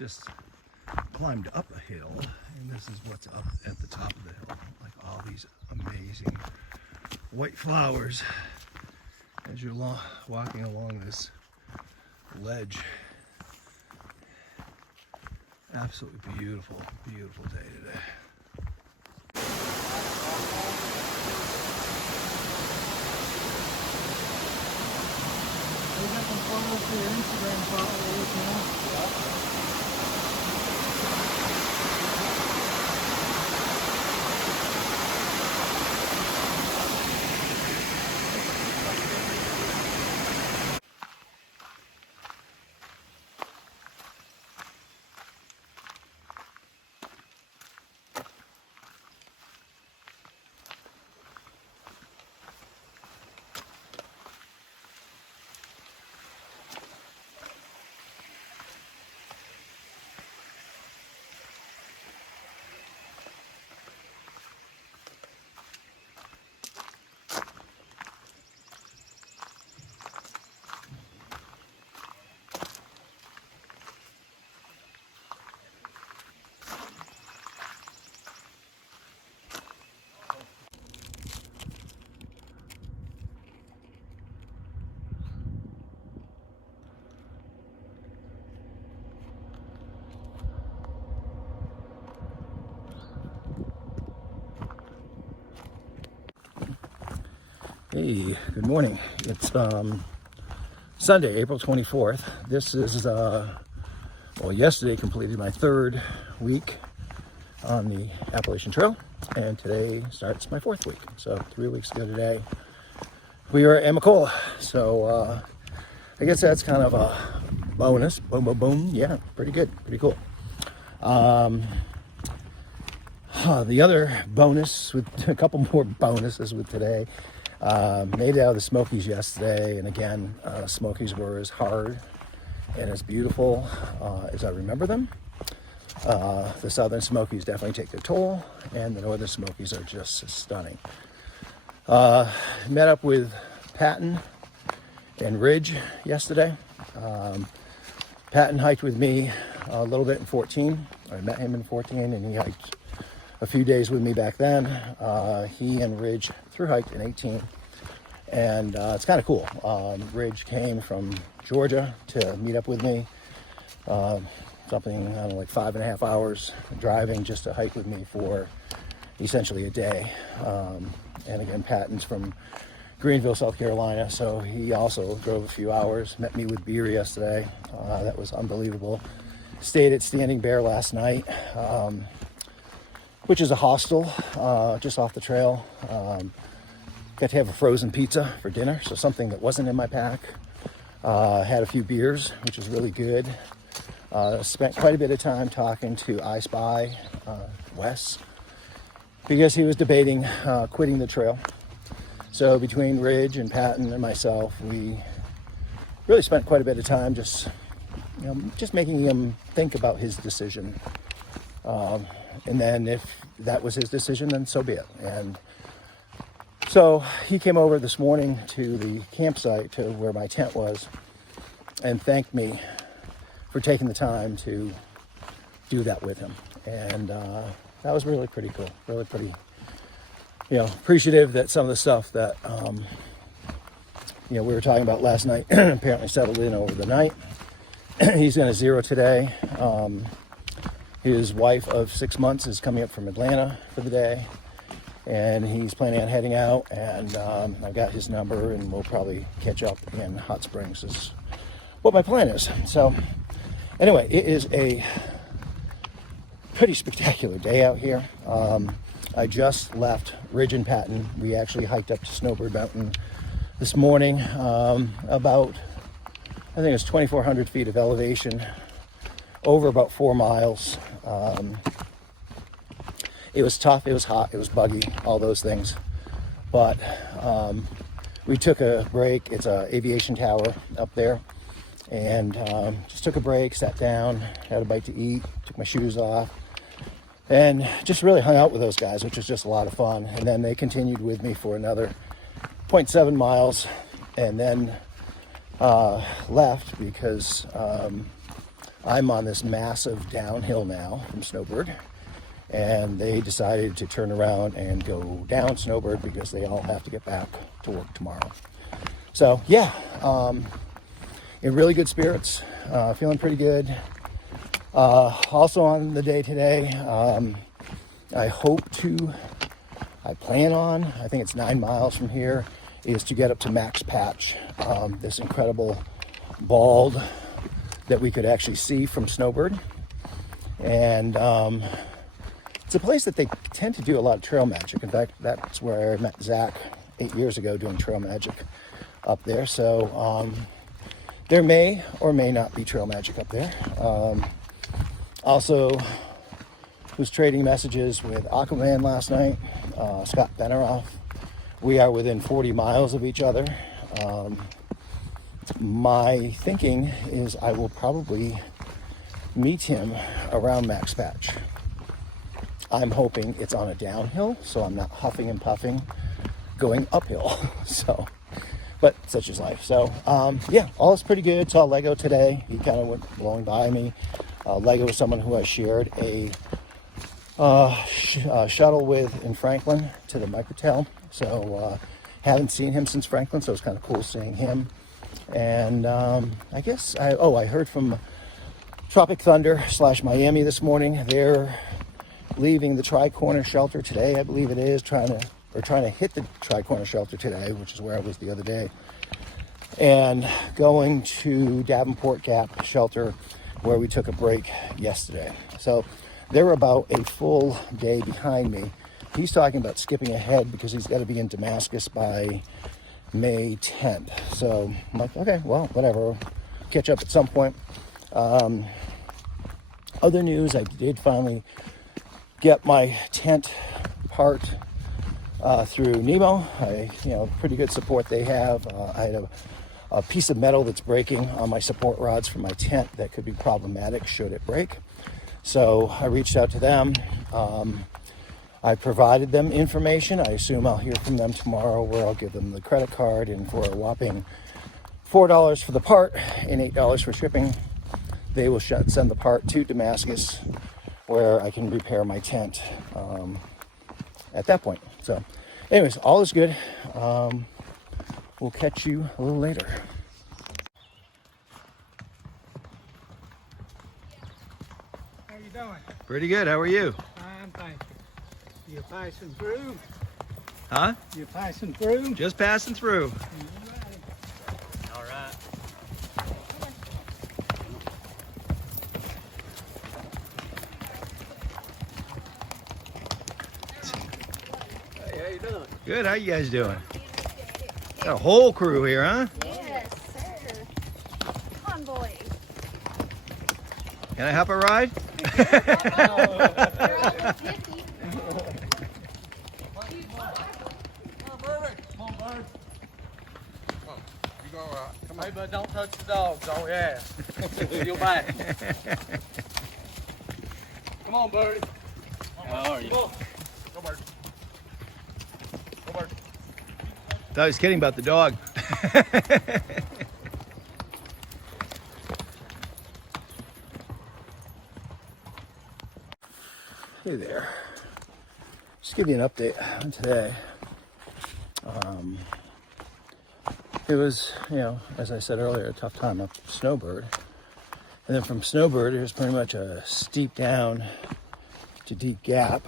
just climbed up a hill, and this is what's up at the top of the hill. Like all these amazing white flowers as you're walking along this ledge. Absolutely beautiful, beautiful day today. You got some photos for your Instagram followers, you know? Hey, good morning. It's Sunday, April 24th. This is, yesterday completed my third week on the Appalachian Trail, and today starts my fourth week. So 3 weeks ago today, we were at Amacola. So I guess that's kind of a bonus. Boom, boom, boom. Yeah, pretty good, pretty cool. The other bonus, with a couple more bonuses with today, made it out of the Smokies yesterday, and again, Smokies were as hard and as beautiful as I remember them. The Southern Smokies definitely take their toll, and the Northern Smokies are just stunning. Met up with Patton and Ridge yesterday. Patton hiked with me a little bit in 14. I met him in 14, and he hiked a few days with me back then. He and Ridge through hiked in 18, and it's kind of cool. Ridge came from Georgia to meet up with me. Something, I don't know, like 5.5 hours driving just to hike with me for essentially a day. And again, Patton's from Greenville, South Carolina, so he also drove a few hours. Met me with beer yesterday. That was unbelievable. Stayed at Standing Bear last night, which is a hostel just off the trail. Got to have a frozen pizza for dinner, so something that wasn't in my pack. Had a few beers, which was really good. Spent quite a bit of time talking to I Spy Wes, because he was debating quitting the trail. So between Ridge and Patton and myself, we really spent quite a bit of time just making him think about his decision. And then if that was his decision, then so be it. And so he came over this morning to the campsite, to where my tent was, and thanked me for taking the time to do that with him. And that was really pretty cool, really pretty, appreciative that some of the stuff that, we were talking about last night apparently settled in over the night. He's going to zero today. His wife of 6 months is coming up from Atlanta for the day, and he's planning on heading out, and I've got his number, and we'll probably catch up in Hot Springs is what my plan is. So anyway, it is a pretty spectacular day out here. I just left Ridge and Patton. We actually hiked up to Snowbird Mountain this morning, about, I think it's 2,400 feet of elevation, over about 4 miles. It was tough, it was hot, it was buggy, all those things. But we took a break. It's an aviation tower up there. And just took a break, sat down, had a bite to eat, took my shoes off, and just really hung out with those guys, which was just a lot of fun. And then they continued with me for another 0.7 miles, and then left because I'm on this massive downhill now from Snowbird, and they decided to turn around and go down Snowbird because they all have to get back to work tomorrow. So yeah, in really good spirits, feeling pretty good. Also on the day today, I plan on, I think it's 9 miles from here, is to get up to Max Patch, this incredible bald that we could actually see from Snowbird. And it's a place that they tend to do a lot of trail magic. In fact, that's where I met Zach 8 years ago doing trail magic up there. So there may or may not be trail magic up there. Also was trading messages with Aquaman last night, Scott Benneroff. We are within 40 miles of each other. My thinking is I will probably meet him around Max Patch. I'm hoping it's on a downhill, so I'm not huffing and puffing going uphill. So, but such is life. So, yeah, all is pretty good. Saw Lego today. He kind of went blowing by me. Lego is someone who I shared a shuttle with in Franklin to the Microtel. So, haven't seen him since Franklin, so it's kind of cool seeing him. And I guess I heard from Tropic Thunder / Miami this morning. They're leaving the Tri-Corner shelter today, I believe it is, trying to hit the Tri-Corner shelter today, which is where I was the other day, and going to Davenport Gap shelter where we took a break yesterday. So they're about a full day behind me. He's talking about skipping ahead because he's got to be in Damascus by May 10th. So I'm like, okay, well, whatever. Catch up at some point. Other news, I did finally get my tent part through Nemo. Pretty good support they have. I had a piece of metal that's breaking on my support rods for my tent that could be problematic should it break. So I reached out to them. I provided them information. I assume I'll hear from them tomorrow, where I'll give them the credit card, and for a whopping $4 for the part and $8 for shipping, they will send the part to Damascus, where I can repair my tent at that point. So anyways, all is good. We'll catch you a little later. How you doing? Pretty good. How are you? Fine, thank you. You're passing through? Huh? You're passing through? Just passing through. All right. Hey, how you doing? Good. How you guys doing? Got a whole crew here, huh? Yes, sir. Convoy. Can I help a ride? You're almost 50. Hey, bud, don't touch the dogs. Oh, yeah. You'll back. Come on, Birdie. How are you? Go, Bird. Go, Bird. Thought he was kidding about the dog. Hey there. Just give you an update on today. It was, as I said earlier, a tough time up Snowbird. And then from Snowbird, it was pretty much a steep down to Deep Gap.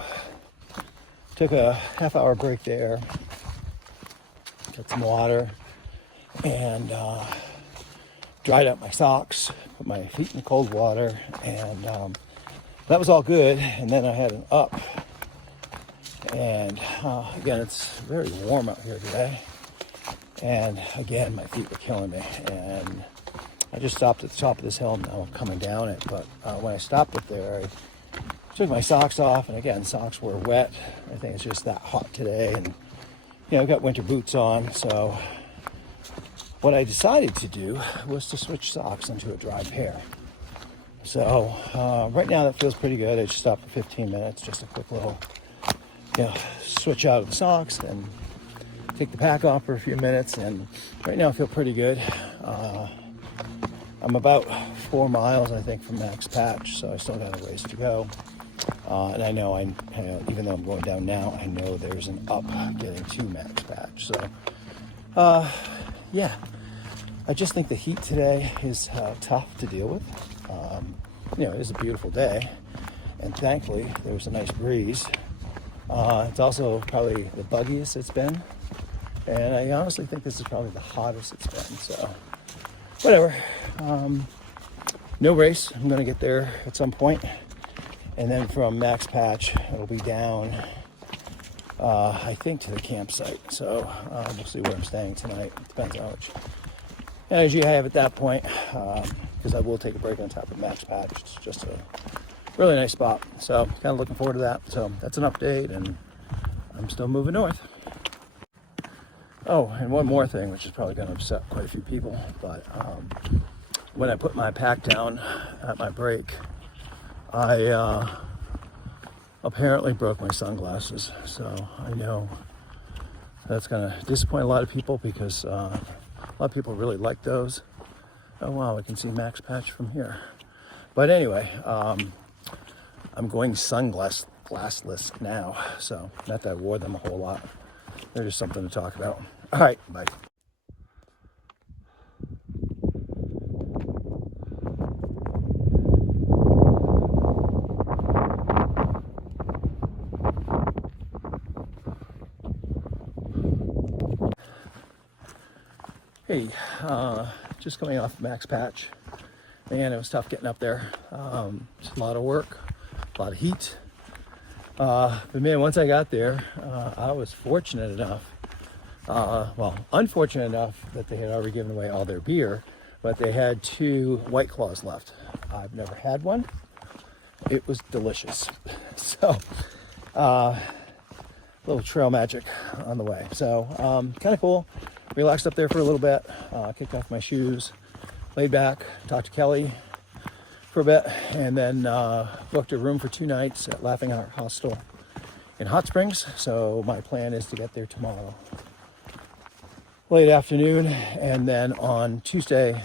Took a half-hour break there, got some water, and dried out my socks, put my feet in the cold water, and that was all good. And then I had an up, and again, it's very warm out here today. And again, my feet were killing me, and I just stopped at the top of this hill. Now I'm coming down it, but when I stopped up there, I took my socks off, and again, socks were wet. I think it's just that hot today, and I've got winter boots on. So what I decided to do was to switch socks into a dry pair. So right now that feels pretty good. I just stopped for 15 minutes, just a quick little, switch out of the socks and take the pack off for a few minutes, and right now I feel pretty good. I'm about 4 miles, I think, from Max Patch, so I still got a ways to go. And I know, even though I'm going down now, I know there's an up getting to Max Patch. So, yeah, I just think the heat today is tough to deal with. You know, it is a beautiful day, and thankfully there was a nice breeze. It's also probably the buggiest it's been, and I honestly think this is probably the hottest it's been. So, whatever. No race. I'm gonna get there at some point, and then from Max Patch it'll be down, I think, to the campsite. So we'll see where I'm staying tonight. It depends on how much energy I have at that point, because I will take a break on top of Max Patch. It's just a really nice spot. So kind of looking forward to that. So that's an update, and I'm still moving north. Oh, and one more thing, which is probably going to upset quite a few people, but when I put my pack down at my break, I apparently broke my sunglasses. So I know that's going to disappoint a lot of people, because a lot of people really like those. Oh wow, I can see Max Patch from here. But anyway, I'm going sunglassless now. So not that I wore them a whole lot. They're just something to talk about. All right, bye. Hey, just coming off Max Patch. Man, it was tough getting up there. Just a lot of work, a lot of heat. But man, once I got there, I was fortunate enough, unfortunate enough that they had already given away all their beer, but they had 2 White Claws left. I've never had one. It was delicious. So, little trail magic on the way. So, kind of cool. Relaxed up there for a little bit, kicked off my shoes, laid back, talked to Kelly for a bit, and then booked a room for 2 nights at Laughing Heart Hostel in Hot Springs. So my plan is to get there tomorrow late afternoon, and then on Tuesday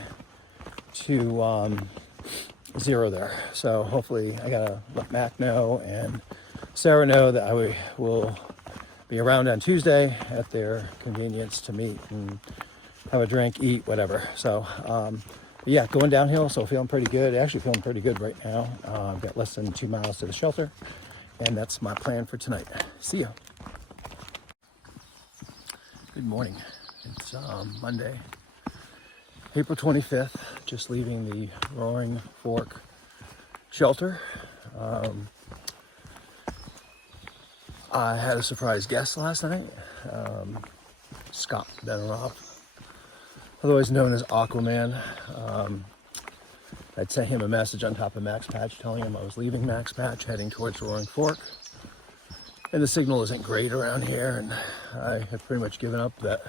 to zero there. So hopefully I gotta let Mac know and Sarah know that I will be around on Tuesday at their convenience to meet and have a drink, eat, whatever. So yeah, going downhill, so feeling pretty good. Actually feeling pretty good right now. I've got less than 2 miles to the shelter, and that's my plan for tonight. See ya. Good morning. It's Monday, April 25th, just leaving the Roaring Fork shelter. I had a surprise guest last night, Scott Benroff, otherwise known as Aquaman. I'd sent him a message on top of Max Patch telling him I was leaving Max Patch, heading towards Roaring Fork. And the signal isn't great around here, and I have pretty much given up that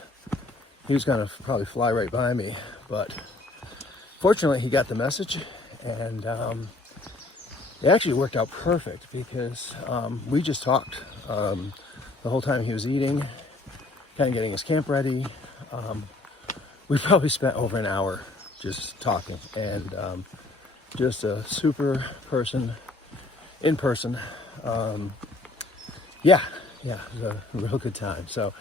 he was going to probably fly right by me. But fortunately, he got the message, and it actually worked out perfect, because we just talked the whole time he was eating, kind of getting his camp ready. We probably spent over an hour just talking, and just a super person in person. Yeah, it was a real good time. So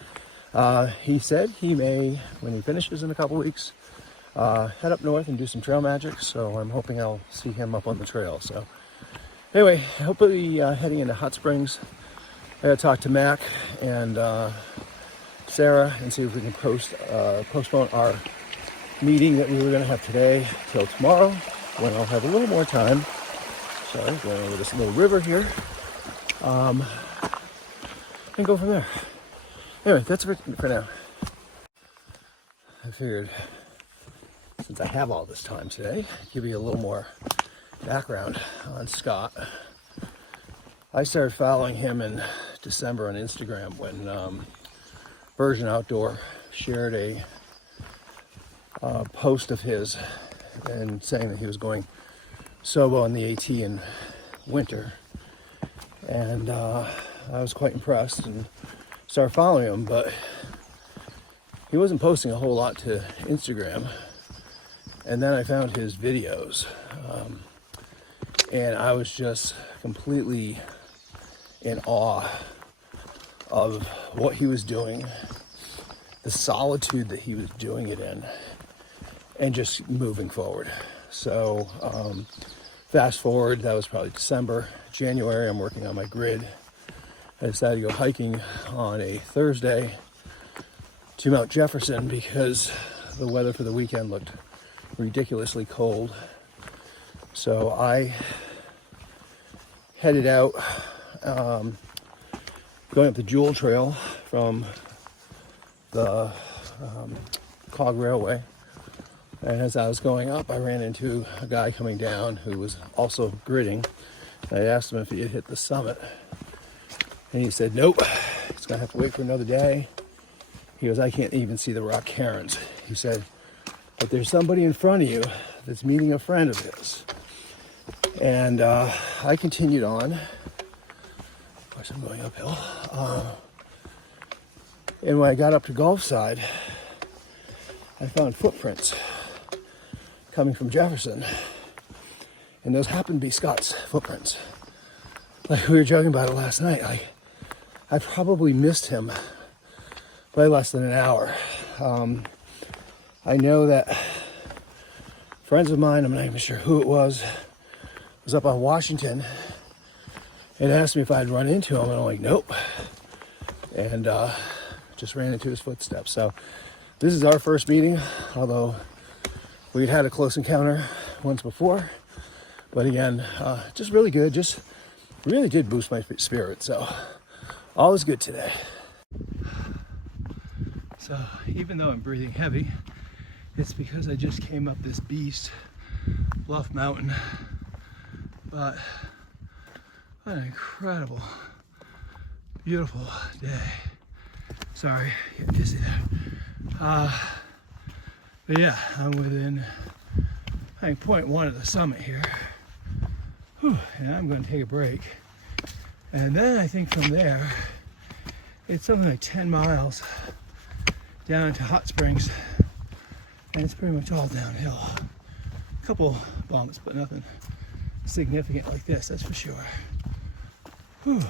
he said he may, when he finishes in a couple weeks, head up north and do some trail magic. So I'm hoping I'll see him up on the trail. So anyway, hopefully heading into Hot Springs. I gotta talk to Mac and Sarah and see if we can postpone our meeting that we were gonna have today till tomorrow, when I'll have a little more time. Sorry, going over this little river here. And go from there. Anyway, that's it for now. I figured, since I have all this time today, give you a little more background on Scott. I started following him in December on Instagram when Version Outdoor shared a post of his and saying that he was going solo on the AT in winter. And I was quite impressed and started following him, but he wasn't posting a whole lot to Instagram. And then I found his videos, and I was just completely in awe of what he was doing, the solitude that he was doing it in, and just moving forward. So fast forward, that was probably December. January, I'm working on my grid. I decided to go hiking on a Thursday to Mount Jefferson because the weather for the weekend looked ridiculously cold. So I headed out, going up the Jewel Trail from the Cog Railway. And as I was going up, I ran into a guy coming down who was also gridding. I asked him if he had hit the summit. And he said, nope, he's gonna have to wait for another day. He goes, I can't even see the rock cairns. He said, but there's somebody in front of you that's meeting a friend of his. And I continued on. Of course, I'm going uphill. And when I got up to Gulfside, I found footprints coming from Jefferson. And those happened to be Scott's footprints. Like we were joking about it last night. I probably missed him by less than an hour. I know that friends of mine, I'm not even sure who it was up on Washington and asked me if I'd run into him, and I'm like, nope. And just ran into his footsteps. So this is our first meeting, although we'd had a close encounter once before. But again, just really good. Just really did boost my spirit. So all is good today. So even though I'm breathing heavy, it's because I just came up this beast, Bluff Mountain. But what an incredible, beautiful day. Sorry, get dizzy there. But yeah, I'm within, I think, 0.1 of the summit here. Whew, and I'm going to take a break. And then I think from there, it's something like 10 miles down to Hot Springs. And it's pretty much all downhill. A couple bumps, but nothing significant like this, that's for sure. Whew.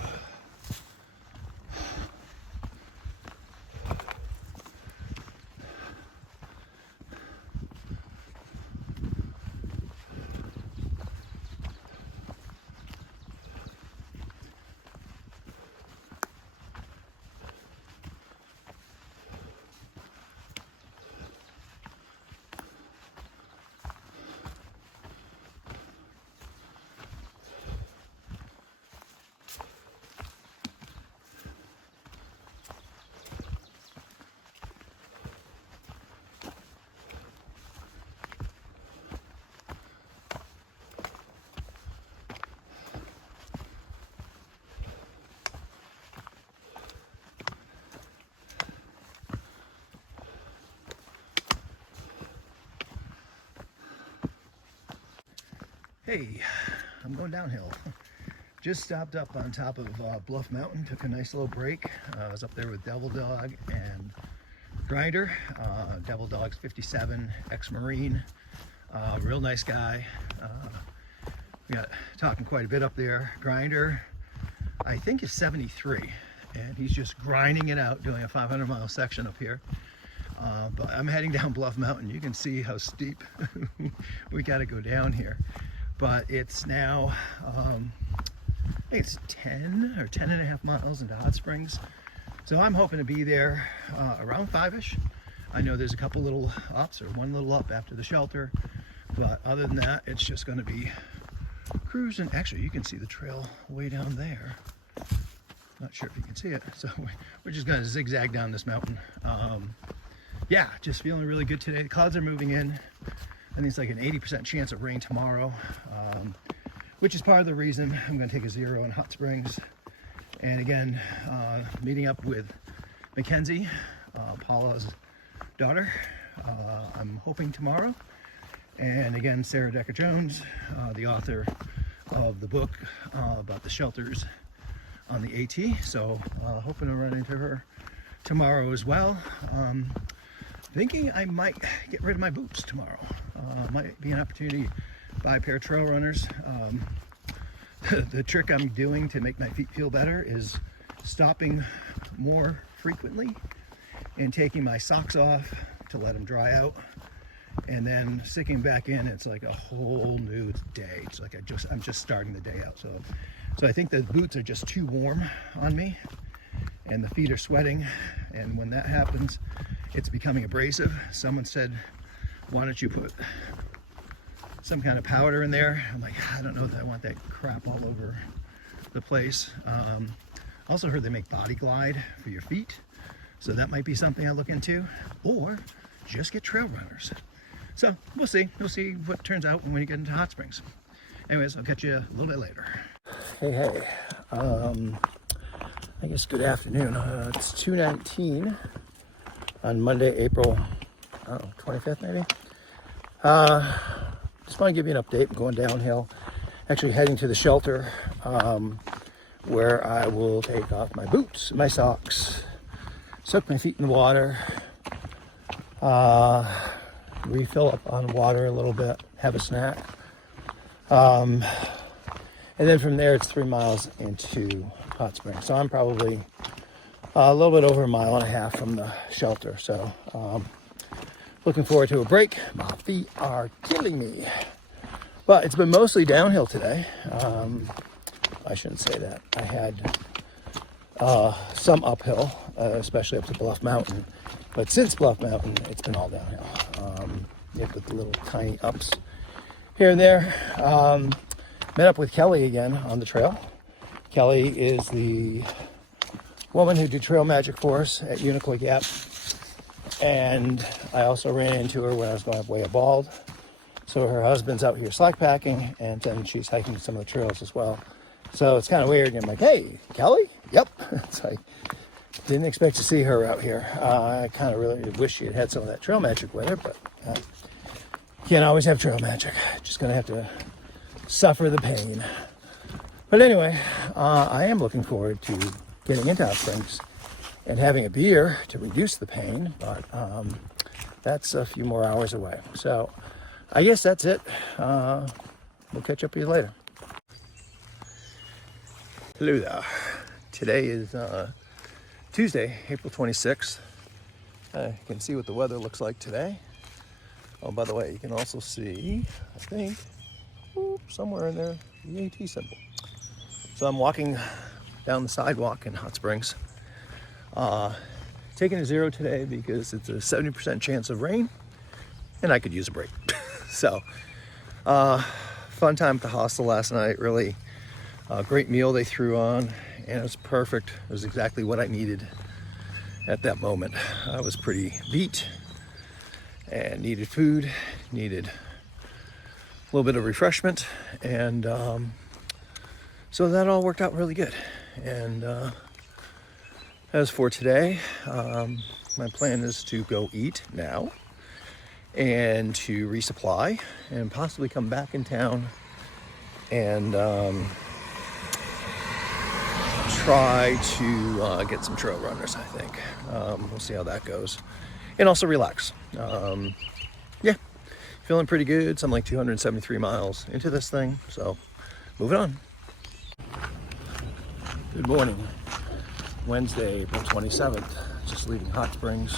Hey, I'm going downhill. Just stopped up on top of Bluff Mountain, took a nice little break. I was up there with Devil Dog and Grinder. Devil Dog's 57, ex-Marine, real nice guy. We got talking quite a bit up there. Grinder, I think, is 73, and he's just grinding it out, doing a 500-mile section up here. But I'm heading down Bluff Mountain. You can see how steep we got to go down here. But it's now, I think it's 10 or 10 and a half miles into Hot Springs. So I'm hoping to be there around 5-ish. I know there's a couple little ups, or one little up after the shelter. But other than that, it's just going to be cruising. Actually, you can see the trail way down there. Not sure if you can see it. So we're just going to zigzag down this mountain. Yeah, just feeling really good today. The clouds are moving in. I think it's like an 80% chance of rain tomorrow, which is part of the reason I'm going to take a 0 in Hot Springs. And again, meeting up with Mackenzie, Paula's daughter, I'm hoping tomorrow. And again, Sarah Decker-Jones, the author of the book about the shelters on the AT. So hoping to run into her tomorrow as well. Thinking I might get rid of my boots tomorrow. might be an opportunity to buy a pair of trail runners. The trick I'm doing to make my feet feel better is stopping more frequently and taking my socks off to let them dry out, and then sticking back in. It's like a whole new day. It's like I'm just starting the day out. So I think the boots are just too warm on me, and the feet are sweating, and when that happens, it's becoming abrasive. Someone said, why don't you put some kind of powder in there? I'm like, I don't know if I want that crap all over the place. Also heard they make Body Glide for your feet, so that might be something I look into, or just get trail runners. So we'll see what turns out when we get into hot springs. Anyways, I'll catch you a little bit later. Hey, I guess good afternoon. It's 2:19 on Monday, April 25th maybe. Just want to give you an update. I'm going downhill, actually heading to the shelter, where I will take off my boots, my socks, soak my feet in the water, refill up on water a little bit, have a snack, and then from there it's 3 miles into Hot Springs. So I'm probably a little bit over 1.5 miles from the shelter. So looking forward to a break. My feet are killing me, but it's been mostly downhill today. I shouldn't say that. I had some uphill, especially up to Bluff Mountain, but since Bluff Mountain, it's been all downhill. With the little tiny ups here and there. Met up with Kelly again on the trail. Kelly is the woman who did Trail Magic for us at Unicoi Gap, and I also ran into her when I was going up Way of Bald. So her husband's out here slack packing, and then she's hiking some of the trails as well. So it's kind of weird. And I'm like, hey, Kelly? Yep. It's like, didn't expect to see her out here. I kind of really wish she had some of that Trail Magic with her, but can't always have Trail Magic. Just gonna have to suffer the pain. But anyway, I am looking forward to getting into Hot Springs and having a beer to reduce the pain, but that's a few more hours away. So I guess that's it. We'll catch up with you later. Hello there. Today is Tuesday, April 26th. You can see what the weather looks like today. Oh, by the way, you can also see, I think, somewhere in there, the AT symbol. So I'm walking down the sidewalk in Hot Springs. Taking a 0 today because it's a 70% chance of rain, and I could use a break. So, fun time at the hostel last night. Really great meal they threw on, and it was perfect. It was exactly what I needed at that moment. I was pretty beat and needed food, needed a little bit of refreshment, and so that all worked out really good. And as for today, my plan is to go eat now and to resupply and possibly come back in town and try to get some trail runners, I think. We'll see how that goes. And also relax. Yeah, feeling pretty good. So I'm like 273 miles into this thing, so moving on. Good morning. Wednesday, April 27th. Just leaving Hot Springs.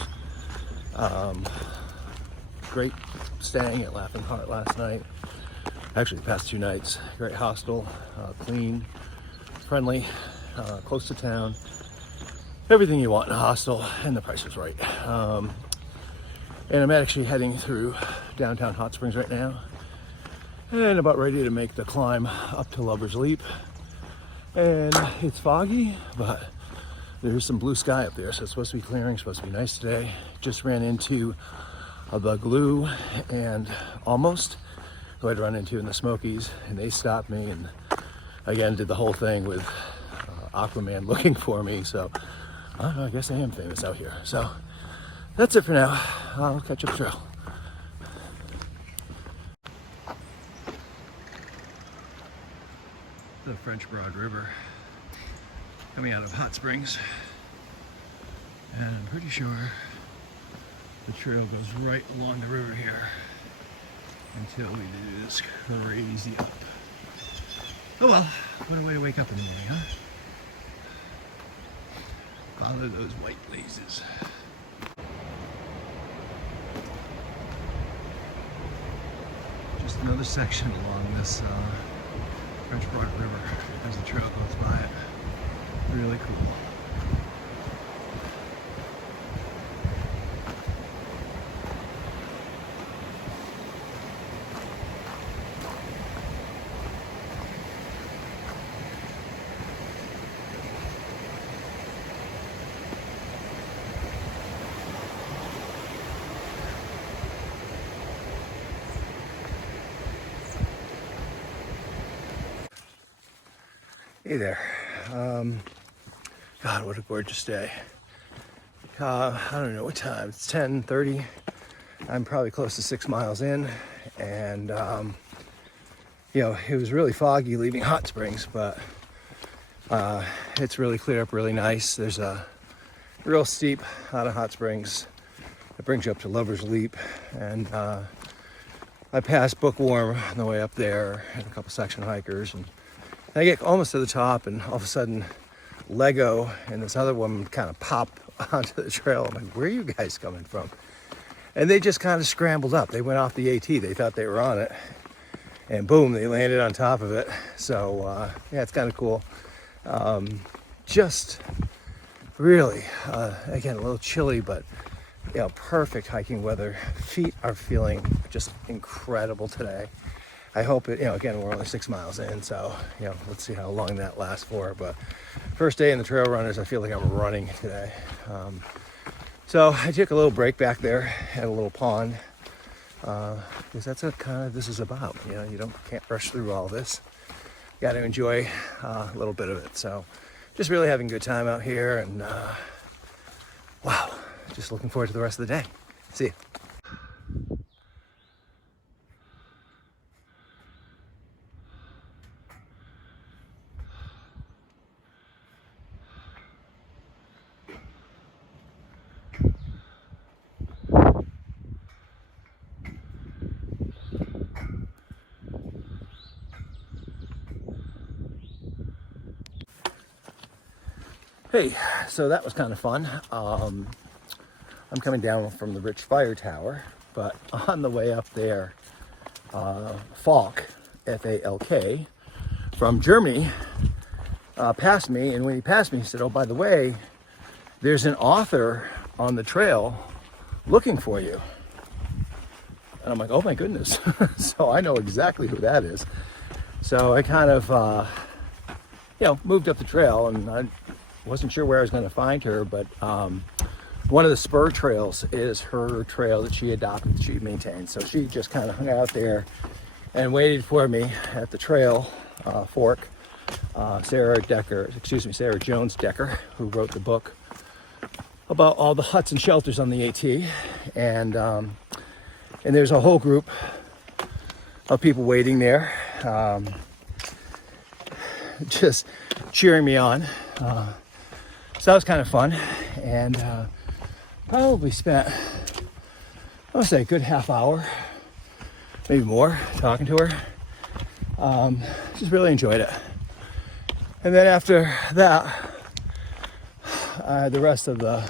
Great staying at Laughing Heart last night. Actually, the past 2 nights. Great hostel, clean, friendly, close to town. Everything you want in a hostel, and the price was right. And I'm actually heading through downtown Hot Springs right now, and about ready to make the climb up to Lover's Leap. And it's foggy, but there's some blue sky up there, so it's supposed to be clearing, supposed to be nice today. Just ran into the Glue and Almost, who I'd run into in the Smokies, and they stopped me and again did the whole thing with Aquaman looking for me. So I guess I am famous out here. So that's it for now. I'll catch up trail. The French Broad River coming out of Hot Springs, and I'm pretty sure the trail goes right along the river here. until we do this crazy up. Oh well, what a way to wake up in the morning, huh? Follow those white blazes. Just another section along this French Broad River as the trail goes by it. Really cool. Hey there. God, what a gorgeous day. I don't know what time. It's 10:30. I'm probably close to 6 miles in, and you know, it was really foggy leaving Hot Springs, but it's really cleared up really nice. There's a real steep out of Hot Springs that brings you up to Lover's Leap, and I passed Bookworm on the way up there and a couple section hikers, and I get almost to the top, and all of a sudden Lego and this other woman kind of pop onto the trail. I'm like, where are you guys coming from? And they just kind of scrambled up. They went off the AT. They thought they were on it, and boom, they landed on top of it. So yeah, it's kind of cool. Just really, again, a little chilly, but you know, perfect hiking weather. Feet are feeling just incredible today. I hope it, you know, again, we're only 6 miles in, so, you know, let's see how long that lasts for. But first day in the trail runners, I feel like I'm running today. So I took a little break back there at a little pond, because that's what kind of this is about. You know, you can't rush through all this. You got to enjoy a little bit of it. So just really having a good time out here, and wow, just looking forward to the rest of the day. See you. Hey, so that was kind of fun. I'm coming down from the Rich Fire Tower, but on the way up there, Falk, F-A-L-K, from Germany, passed me, and when he passed me, he said, oh, by the way, there's an author on the trail looking for you. And I'm like, oh my goodness. So I know exactly who that is. So I kind of, you know, moved up the trail, and I wasn't sure where I was going to find her, but one of the spur trails is her trail that she adopted, that she maintained. So she just kind of hung out there and waited for me at the trail fork. Sarah Jones Decker, who wrote the book about all the huts and shelters on the AT, and there's a whole group of people waiting there, just cheering me on. So that was kind of fun, and probably spent, I would say, a good half hour, maybe more, talking to her. Just really enjoyed it. And then after that, the rest of the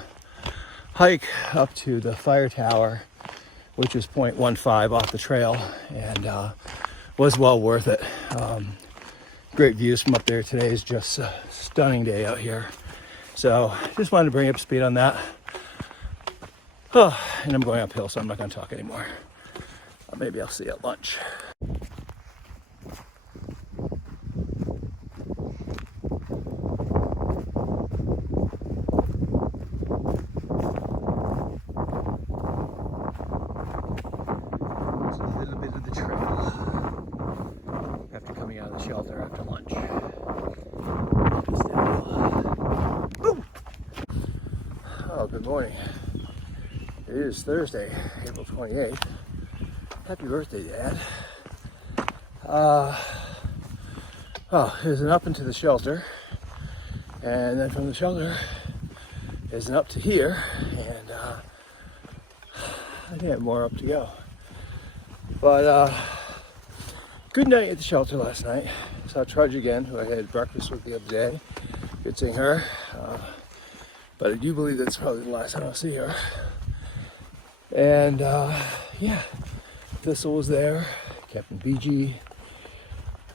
hike up to the fire tower, which is 0.15 off the trail, and was well worth it. Great views from up there. Today is just a stunning day out here. So just wanted to bring you up to speed on that. Oh, and I'm going uphill, so I'm not going to talk anymore. Maybe I'll see you at lunch. A little bit of the trail after coming out of the shelter after lunch. Boom! Oh, good morning. It is Thursday, April 28th. Happy birthday, Dad. There's an up into the shelter, and then from the shelter there's an up to here, and I think I have more up to go. But good night at the shelter last night. Saw Trudge again, who I had breakfast with the other day. Good seeing her. But I do believe that's probably the last time I'll see her. And yeah, Thistle was there, Captain BG,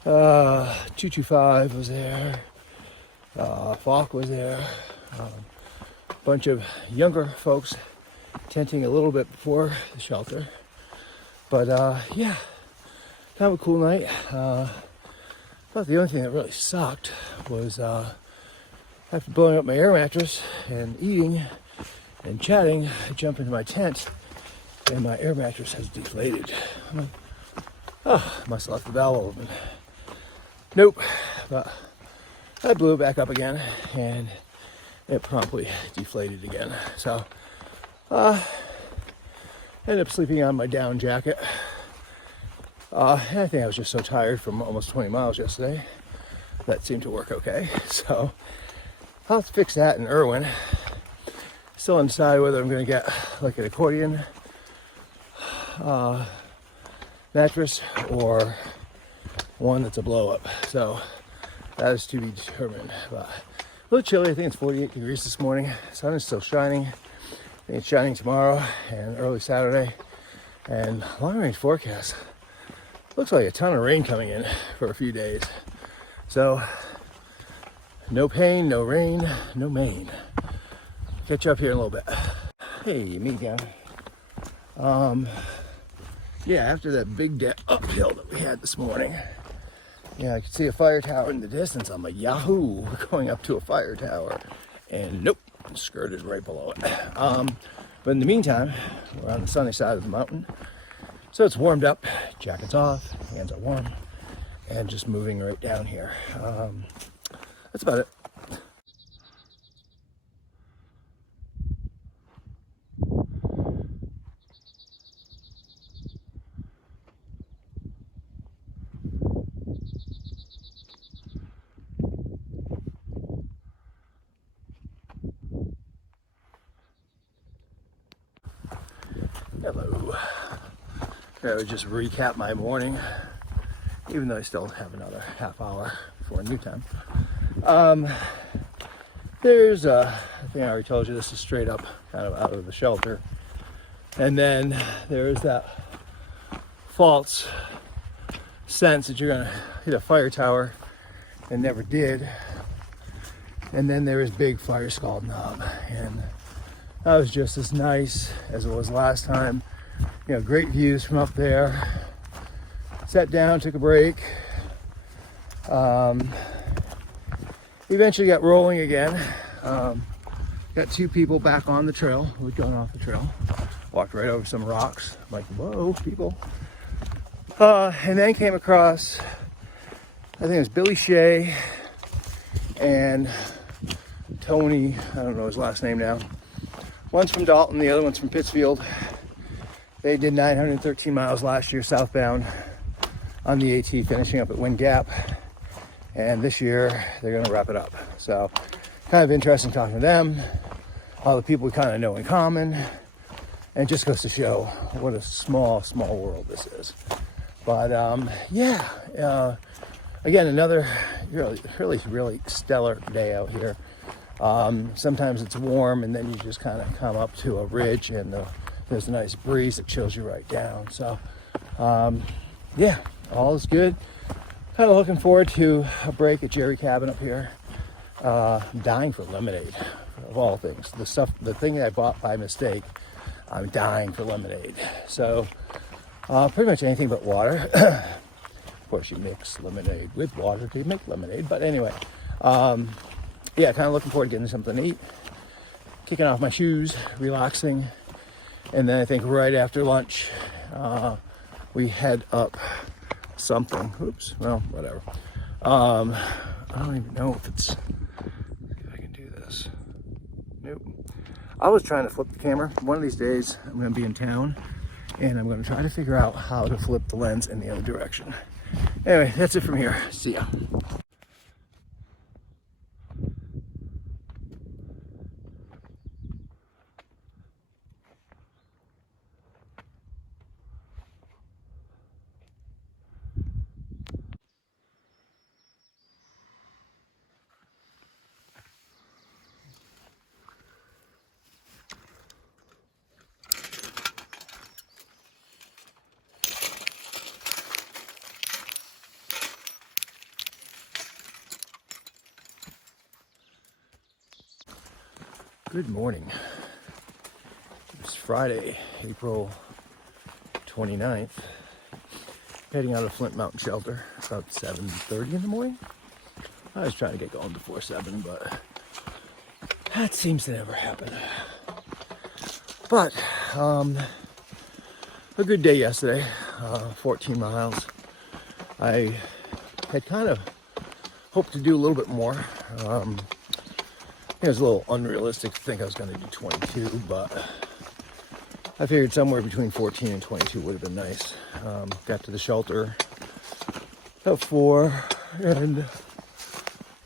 225 was there, Falk was there, a bunch of younger folks tenting a little bit before the shelter. But yeah, kind of a cool night. But the only thing that really sucked was after blowing up my air mattress and eating and chatting, I jump into my tent and my air mattress has deflated. I'm like, oh, must have left the valve open. Nope, but I blew it back up again and it promptly deflated again. So, ended up sleeping on my down jacket. And I think I was just so tired from almost 20 miles yesterday. That seemed to work okay. So, I'll have to fix that in Irwin. Still undecided whether I'm going to get like an accordion mattress or one that's a blow up. So that is to be determined. But a little chilly. I think it's 48 degrees this morning. Sun is still shining. I think it's shining tomorrow and early Saturday. And long range forecast looks like a ton of rain coming in for a few days. So no pain, no rain, no main. Catch up here in a little bit. Hey, me again. Yeah, after that big uphill that we had this morning, yeah, I could see a fire tower in the distance. I'm like, yahoo, we're going up to a fire tower. And nope, skirted right below it. But in the meantime, we're on the sunny side of the mountain. So it's warmed up, jacket's off, hands are warm, and just moving right down here. That's about it. Hello. I would just recap my morning, even though I still have another half hour before new time. There's I think I already told you, this is straight up kind of out of the shelter. And then there's that false sense that you're gonna hit a fire tower and never did. And then there is Big Fire Scald Knob, and that was just as nice as it was last time. You know, great views from up there. Sat down, took a break. Eventually got rolling again. Got two people back on the trail who'd gone off the trail. Walked right over some rocks. I'm like, whoa, people. And then came across, I think it was Billy Shea and Tony, I don't know his last name now. One's from Dalton, the other one's from Pittsfield. They did 913 miles last year southbound on the AT, finishing up at Wind Gap. And this year, they're gonna wrap it up. So, kind of interesting talking to them, all the people we kind of know in common, and it just goes to show what a small, small world this is. But yeah, again, another really stellar day out here. Sometimes it's warm and then you just kind of come up to a ridge and there's a nice breeze that chills you right down. So yeah, all is good. Kind of looking forward to a break at Jerry Cabin up here. I'm dying for lemonade, of all things. The thing that I bought by mistake, I'm dying for lemonade. So pretty much anything but water. Of course, you mix lemonade with water to make lemonade. But anyway, yeah, kind of looking forward to getting something to eat, kicking off my shoes, relaxing, and then I think right after lunch, we head up something. Oops, well, whatever. I don't even know if I can do this. Nope. I was trying to flip the camera. One of these days, I'm going to be in town, and I'm going to try to figure out how to flip the lens in the other direction. Anyway, that's it from here. See ya. Good morning. It's Friday, April 29th. Heading out of Flint Mountain Shelter about 7:30 in the morning. I was trying to get going before 7, but that seems to never happen. But a good day yesterday, 14 miles. I had kind of hoped to do a little bit more. It was a little unrealistic to think I was going to do 22, but I figured somewhere between 14 and 22 would have been nice. Got to the shelter at 4, and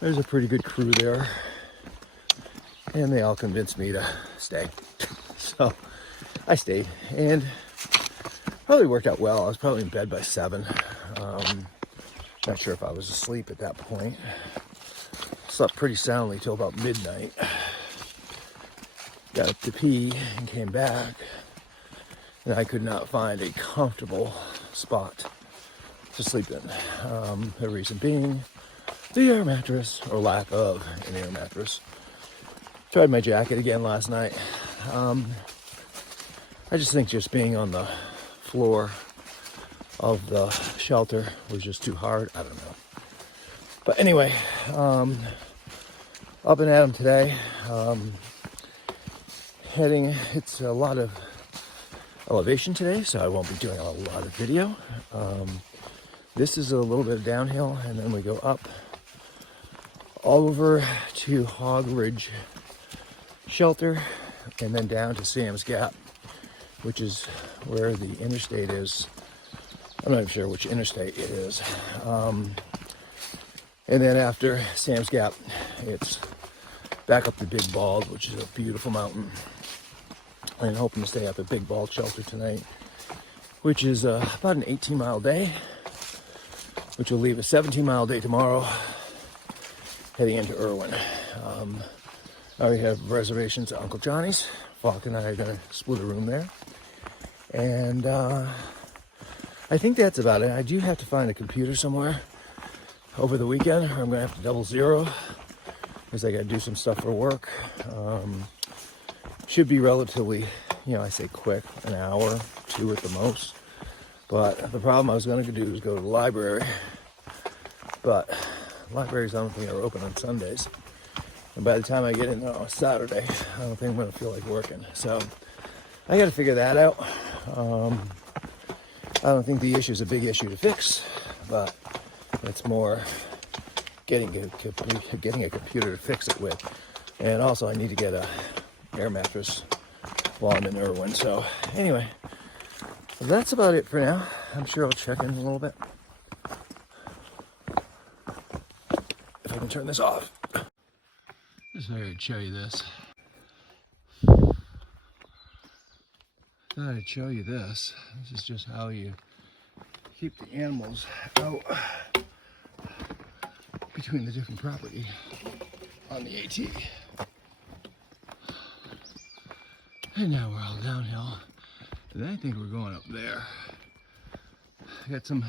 there's a pretty good crew there, and they all convinced me to stay. So I stayed, and probably worked out well. I was probably in bed by 7. Not sure if I was asleep at that point. Slept pretty soundly till about midnight. Got up to pee and came back, and I could not find a comfortable spot to sleep in. The reason being the air mattress, or lack of an air mattress. Tried my jacket again last night. I just think just being on the floor of the shelter was just too hard. I don't know. But anyway, up and at 'em today. Heading, it's a lot of elevation today, so I won't be doing a lot of video. This is a little bit of downhill, and then we go up all over to Hog Ridge Shelter, and then down to Sam's Gap, which is where the interstate is. I'm not even sure which interstate it is. And then after Sam's Gap, it's back up to Big Bald, which is a beautiful mountain. And hoping to stay up at Big Bald Shelter tonight, which is about an 18-mile day, which will leave a 17-mile day tomorrow, heading into Irwin. I already have reservations at Uncle Johnny's. Falk and I are going to split a room there. And I think that's about it. I do have to find a computer somewhere over the weekend, or I'm going to have to double zero, because I got to do some stuff for work. Should be relatively, I say quick, an hour, 2 at the most. But the problem I was going to do was go to the library. But libraries, I don't think are open on Sundays. And by the time I get in there on Saturday, I don't think I'm going to feel like working. So I got to figure that out. I don't think the issue is a big issue to fix, but it's more getting a computer to fix it with. And also I need to get a air mattress while I'm in Irwin. So anyway, that's about it for now. I'm sure I'll check in a little bit. If I can turn this off. Just thought I'd show you this. Thought I'd show you this. This is just how you keep the animals out between the different property on the AT. And now we're all downhill. And I think we're going up there. I got some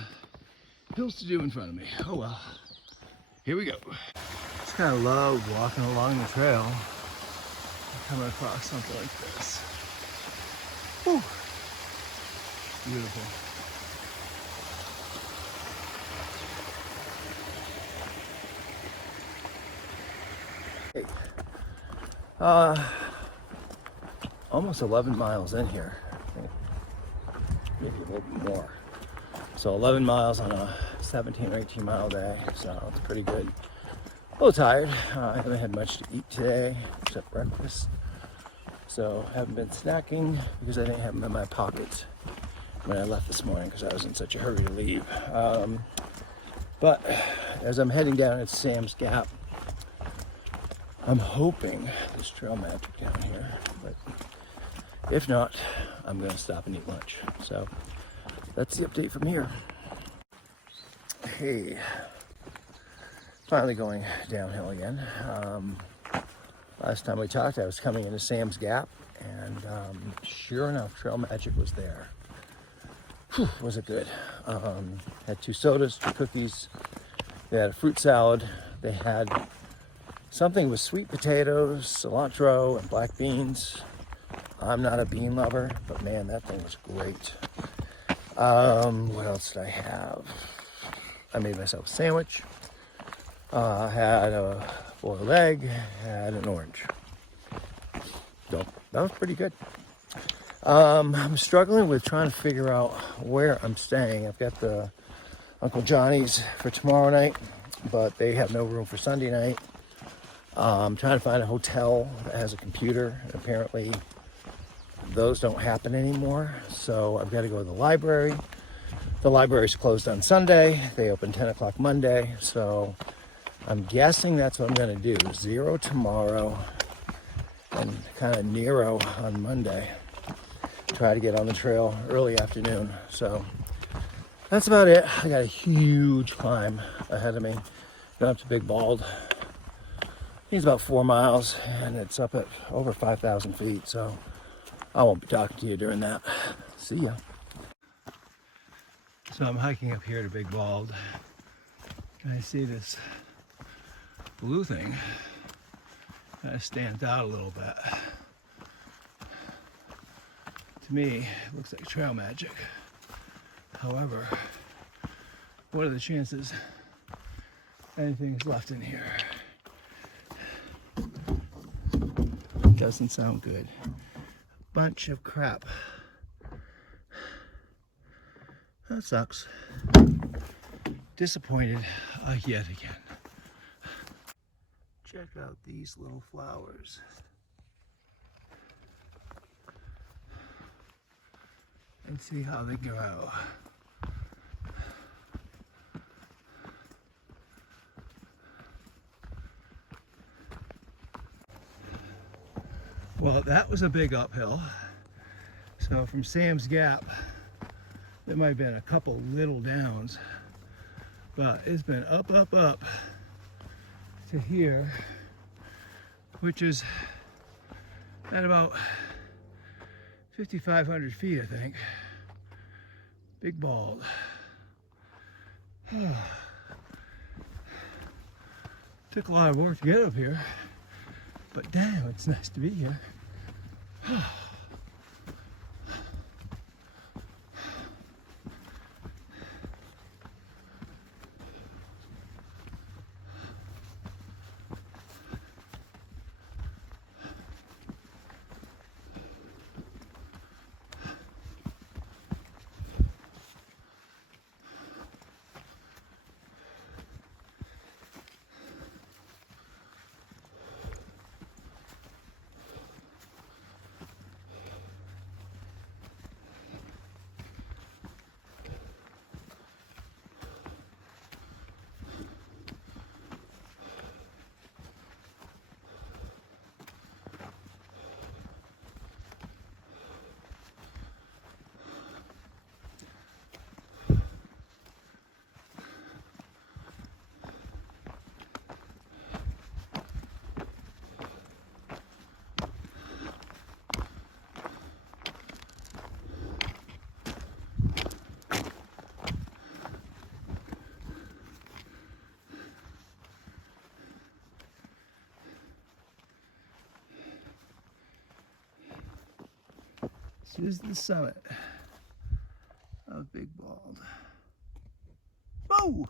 hills to do in front of me. Oh well. Here we go. Just kind of love walking along the trail and coming across something like this. Whew. Beautiful. Hey. Almost 11 miles in here. Maybe a little bit more. So 11 miles on a 17 or 18 mile day. So it's pretty good. A little tired. I haven't had much to eat today except breakfast. So I haven't been snacking because I didn't have them in my pockets when I left this morning because I was in such a hurry to leave. But as I'm heading down at Sam's Gap, I'm hoping there's trail magic down here. But if not, I'm going to stop and eat lunch. So that's the update from here. Hey, finally going downhill again. Last time we talked, I was coming into Sam's Gap, and sure enough, Trail Magic was there. Whew, was it good? Had 2 sodas, 2 cookies. They had a fruit salad. They had something with sweet potatoes, cilantro, and black beans. I'm not a bean lover, but man, that thing was great. What else did I have? I made myself a sandwich. Had a boiled egg, had an orange. So that was pretty good. I'm struggling with trying to figure out where I'm staying. I've got the Uncle Johnny's for tomorrow night, but they have no room for Sunday night. I'm trying to find a hotel that has a computer. Apparently, those don't happen anymore. So I've got to go to the library. The library's closed on Sunday. They open 10 o'clock Monday. So I'm guessing that's what I'm going to do. 0 tomorrow and kind of Nero on Monday. Try to get on the trail early afternoon. So that's about it. I got a huge climb ahead of me. Going up to Big Bald. I think it's about 4 miles and it's up at over 5,000 feet. So I won't be talking to you during that. See ya. So I'm hiking up here to Big Bald. And I see this blue thing that stands out a little bit. To me, it looks like trail magic. However, what are the chances anything's left in here? Doesn't sound good. Bunch of crap. That sucks. Disappointed yet again. Check out these little flowers. And see how they grow. Well, that was a big uphill. So from Sam's Gap, there might have been a couple little downs, but it's been up, up, up to here, which is at about 5,500 feet, I think. Big Bald. Took a lot of work to get up here, but damn, it's nice to be here. This is the summit of Big Bald. Whoa!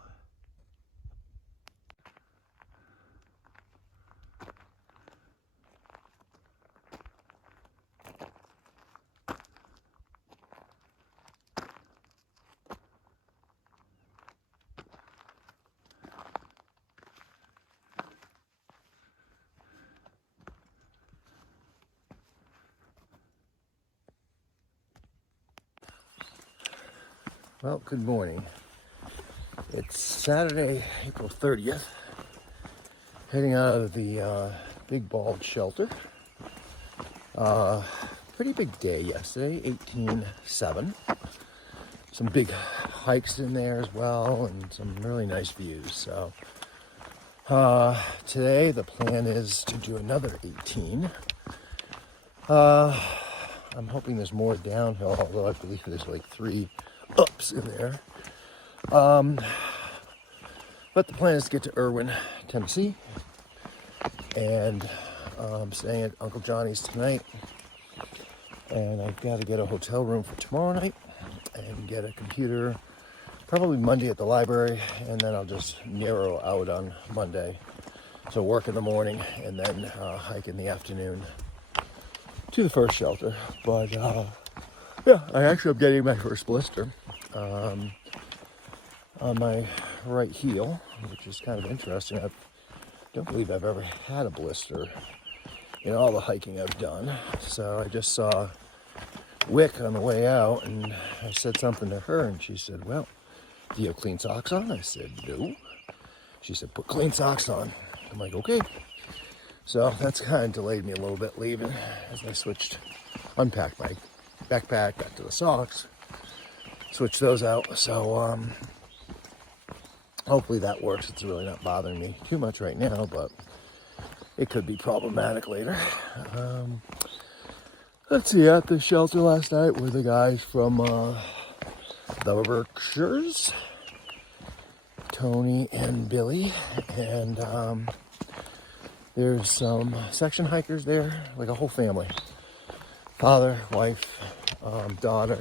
Well, good morning. It's Saturday, April 30th. Heading out of the Big Bald shelter. Pretty big day yesterday, 18.7. Some big hikes in there as well, and some really nice views. So today the plan is to do another 18. I'm hoping there's more downhill, although I believe there's like 3 ups in there. But the plan is to get to Irwin, Tennessee, and I'm staying at Uncle Johnny's tonight. And I've got to get a hotel room for tomorrow night and get a computer probably Monday at the library, and then I'll just narrow out on Monday. So work in the morning and then hike in the afternoon to the first shelter. But yeah, I actually am getting my first blister on my right heel, which is kind of interesting. I don't believe I've ever had a blister in all the hiking I've done. So I just saw Wick on the way out, and I said something to her, and she said, well, do you have clean socks on? I said, no. She said, put clean socks on. I'm like, okay. So that's kind of delayed me a little bit leaving as I unpacked my backpack, got to the socks, switched those out. So hopefully that works. It's really not bothering me too much right now, but it could be problematic later. Let's see, at the shelter last night were the guys from the Berkshires, Tony and Billy, and there's some section hikers there, like a whole family. Father, wife, daughter,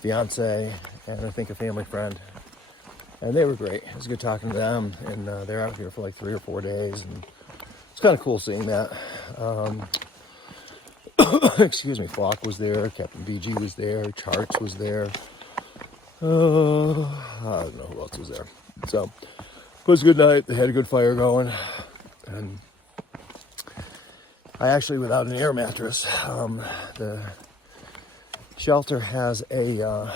fiance, and I think a family friend. And they were great. It was good talking to them, and they're out here for like 3 or 4 days, and it's kind of cool seeing that. Excuse me, Flock was there, Captain BG was there, Charts was there. I don't know who else was there. So it was a good night. They had a good fire going, and I actually, without an air mattress, the shelter has a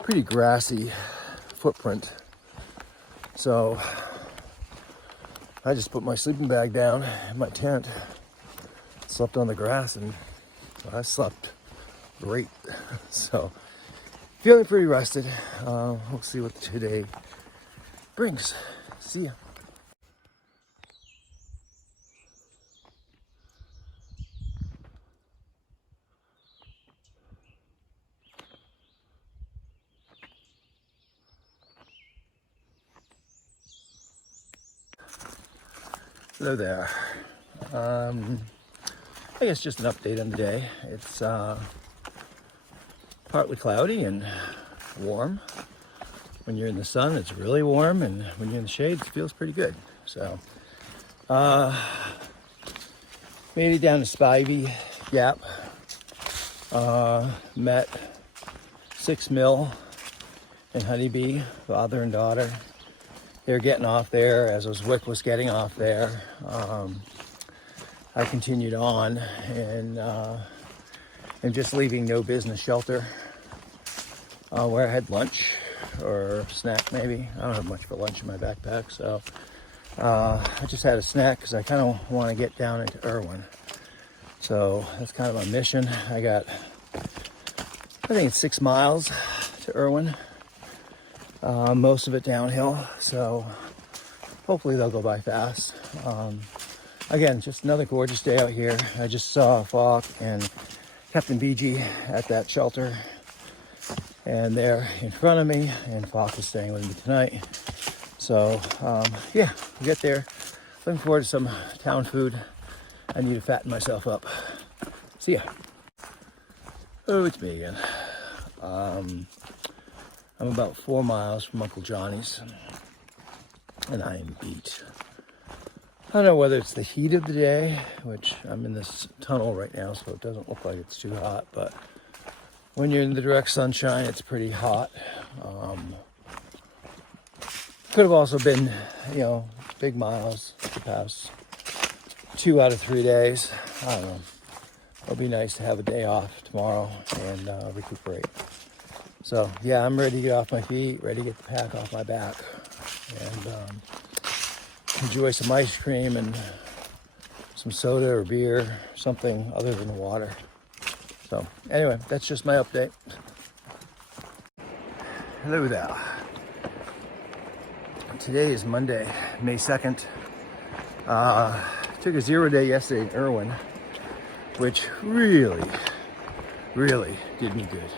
pretty grassy footprint. So I just put my sleeping bag down in my tent, slept on the grass, and I slept great. So feeling pretty rested. We'll see what today brings. See ya. Hello there. I guess just an update on the day. It's partly cloudy and warm. When you're in the sun, it's really warm, and when you're in the shade, it feels pretty good. So, made it down to Spivey Gap. Met 6 Mill and Honeybee, father and daughter. They were getting off there as Wick was getting off there. I continued on, and I'm just leaving No Business Shelter, where I had lunch or snack maybe. I don't have much for lunch in my backpack, so I just had a snack because I kind of want to get down into Irwin. So that's kind of my mission. I think it's 6 miles to Irwin. Most of it downhill, so hopefully they'll go by fast. Again, just another gorgeous day out here. I just saw Falk and Captain BG at that shelter, and they're in front of me, and Falk is staying with me tonight. So yeah, we'll get there. Looking forward to some town food. I need to fatten myself up. See ya. Oh, it's me again. I'm about 4 miles from Uncle Johnny's, and I am beat. I don't know whether it's the heat of the day, which I'm in this tunnel right now, so it doesn't look like it's too hot, but when you're in the direct sunshine, it's pretty hot. Could have also been, big miles the past 2 out of 3 days. I don't know. It'll be nice to have a day off tomorrow and recuperate. So yeah, I'm ready to get off my feet, ready to get the pack off my back, and enjoy some ice cream and some soda or beer, something other than water. So anyway, that's just my update. Hello there. Today is Monday, May 2nd. Took a 0 day yesterday in Irwin, which really did me good.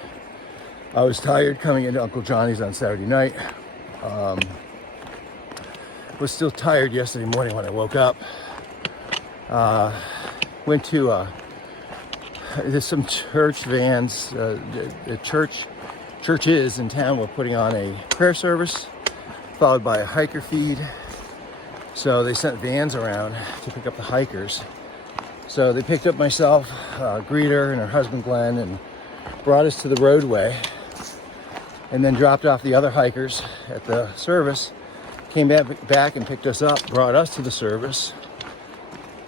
I was tired coming into Uncle Johnny's on Saturday night. was still tired yesterday morning when I woke up. Went to there's some church vans. The churches in town were putting on a prayer service, followed by a hiker feed. So they sent vans around to pick up the hikers. So they picked up myself, Greeter, and her husband Glenn, and brought us to the roadway, and then dropped off the other hikers at the service. Came back and picked us up, brought us to the service.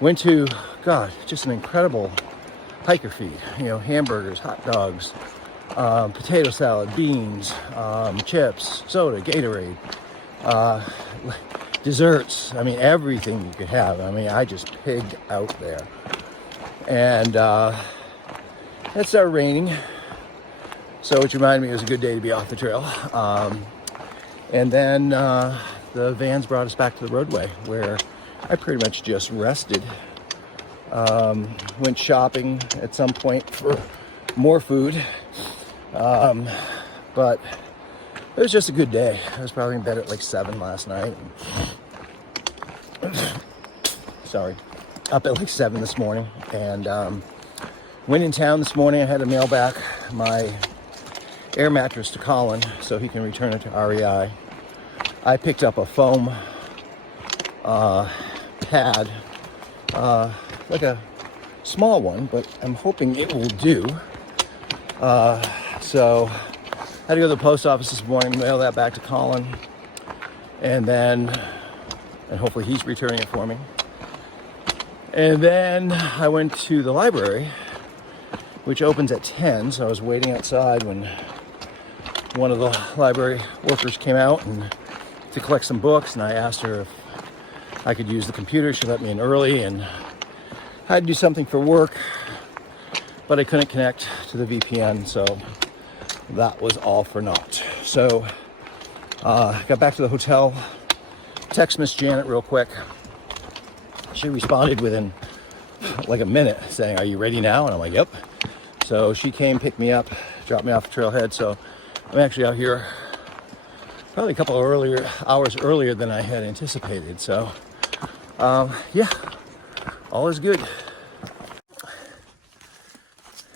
Went to, God, just an incredible hiker feed. You know, hamburgers, hot dogs, potato salad, beans, chips, soda, Gatorade, desserts. I mean, everything you could have. I mean, I just pigged out there. And it started raining, so which reminded me it was a good day to be off the trail. And then the vans brought us back to the roadway, where I pretty much just rested. Went shopping at some point for more food, but it was just a good day. I was probably in bed at like 7 last night. Sorry, up at like 7 this morning, and went in town this morning. I had to mail back my air mattress to Colin so he can return it to REI. I picked up a foam pad, like a small one, but I'm hoping it will do. So I had to go to the post office this morning, mail that back to Colin, and hopefully he's returning it for me. And then I went to the library, which opens at 10, so I was waiting outside when one of the library workers came out and to collect some books, and I asked her if I could use the computer. She let me in early, and I had to do something for work, but I couldn't connect to the VPN, so that was all for naught. So got back to the hotel, text Miss Janet real quick. She responded within like a minute saying, "Are you ready now?" And I'm like, "Yep." So she came, picked me up, dropped me off the trailhead. So I'm actually out here probably a couple of hours earlier than I had anticipated. So yeah, all is good.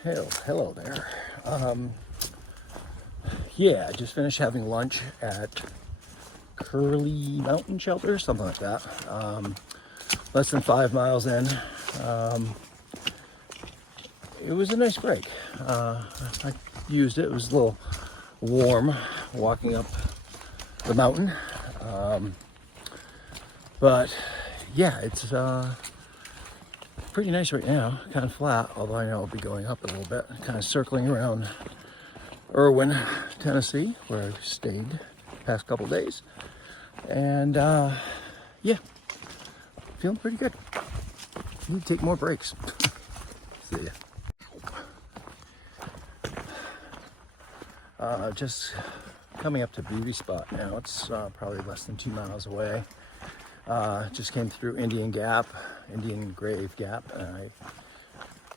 Hello there. Yeah, I just finished having lunch at Curly Mountain Shelter, something like that. Less than 5 miles in. It was a nice break. I used it. It was a little warm walking up the mountain. But yeah, it's pretty nice right now. Kind of flat, although I know I'll be going up a little bit. Kind of circling around Irwin, Tennessee, where I've stayed the past couple days. And yeah, feeling pretty good. Need to take more breaks. See ya. Just coming up to Beauty Spot now. It's probably less than 2 miles away. Just came through Indian Grave Gap, and I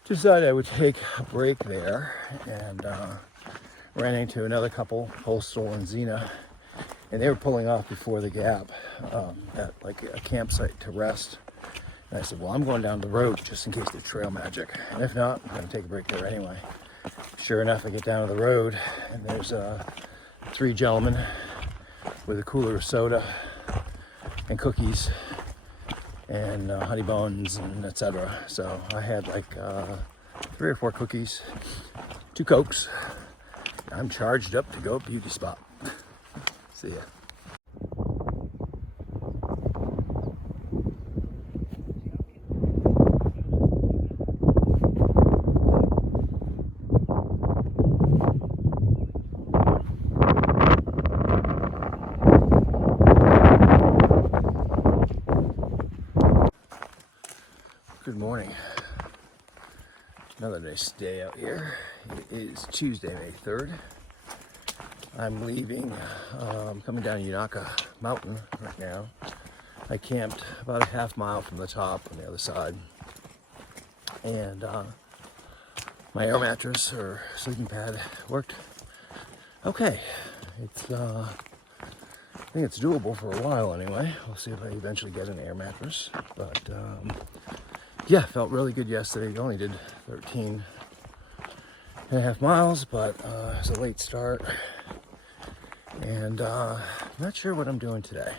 decided I would take a break there, and ran into another couple, Postal and Xena, and they were pulling off before the Gap at like a campsite to rest. And I said, well, I'm going down the road just in case there's trail magic, and if not, I'm going to take a break there anyway. Sure enough, I get down to the road, and there's 3 gentlemen with a cooler of soda and cookies and honey buns and etc. So I had like 3 or 4 cookies, 2 Cokes. I'm charged up to go Beauty Spot. See ya. Good morning. Another nice day out here. It is Tuesday, May 3rd. I'm leaving, coming down Unaka Mountain right now. I camped about a half mile from the top on the other side. And my air mattress or sleeping pad worked okay. It's I think it's doable for a while anyway. We'll see if I eventually get an air mattress. But yeah, felt really good yesterday. Only did 13.5 miles, but it was a late start. And not sure what I'm doing today.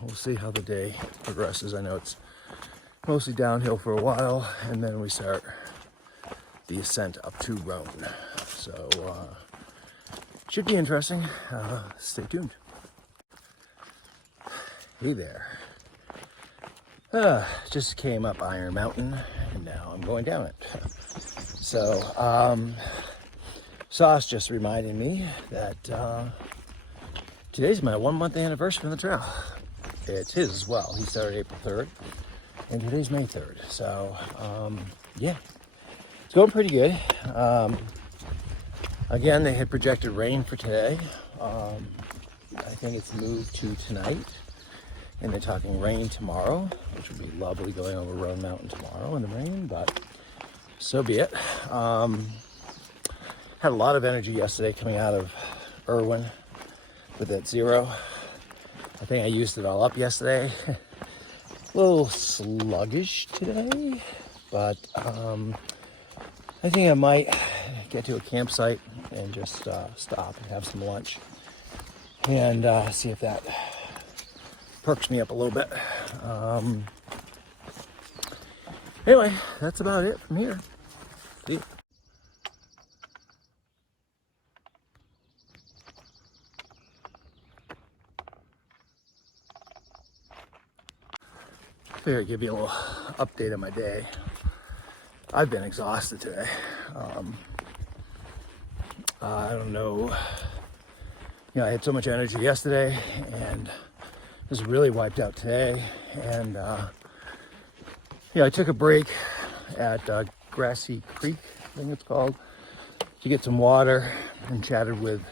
We'll see how the day progresses. I know it's mostly downhill for a while, and then we start the ascent up to Rhone. So should be interesting. Stay tuned. Hey there. Just came up Iron Mountain, and now I'm going down it. So Sauce just reminded me that today's my 1 month anniversary from the trail. It's his as well. He started April 3rd, and today's May 3rd. So yeah, it's going pretty good. Again, they had projected rain for today. I think it's moved to tonight, and they're talking rain tomorrow, which would be lovely going over Roan Mountain tomorrow in the rain, but so be it. Had a lot of energy yesterday coming out of Irwin with that 0. I think I used it all up yesterday. A little sluggish today, but I think I might get to a campsite and just stop and have some lunch and see if that perks me up a little bit. Anyway, that's about it from here. See ya. Figure I'd give you a little update on my day. I've been exhausted today. I don't know. I had so much energy yesterday and just really wiped out today. And I took a break at Grassy Creek, I think it's called, to get some water and chatted with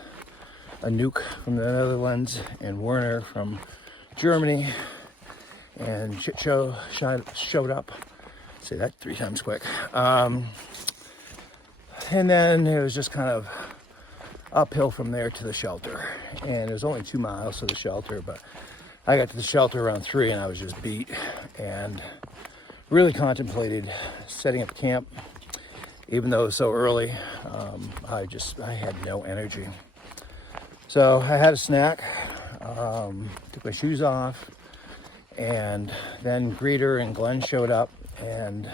Anouk from the Netherlands and Werner from Germany. And shit show showed up. Say that 3 times quick. And then it was just kind of uphill from there to the shelter. And it was only 2 miles to the shelter, but I got to the shelter around 3 and I was just beat and really contemplated setting up camp. Even though it was so early, I had no energy. So I had a snack, took my shoes off, and then Greeter and Glenn showed up and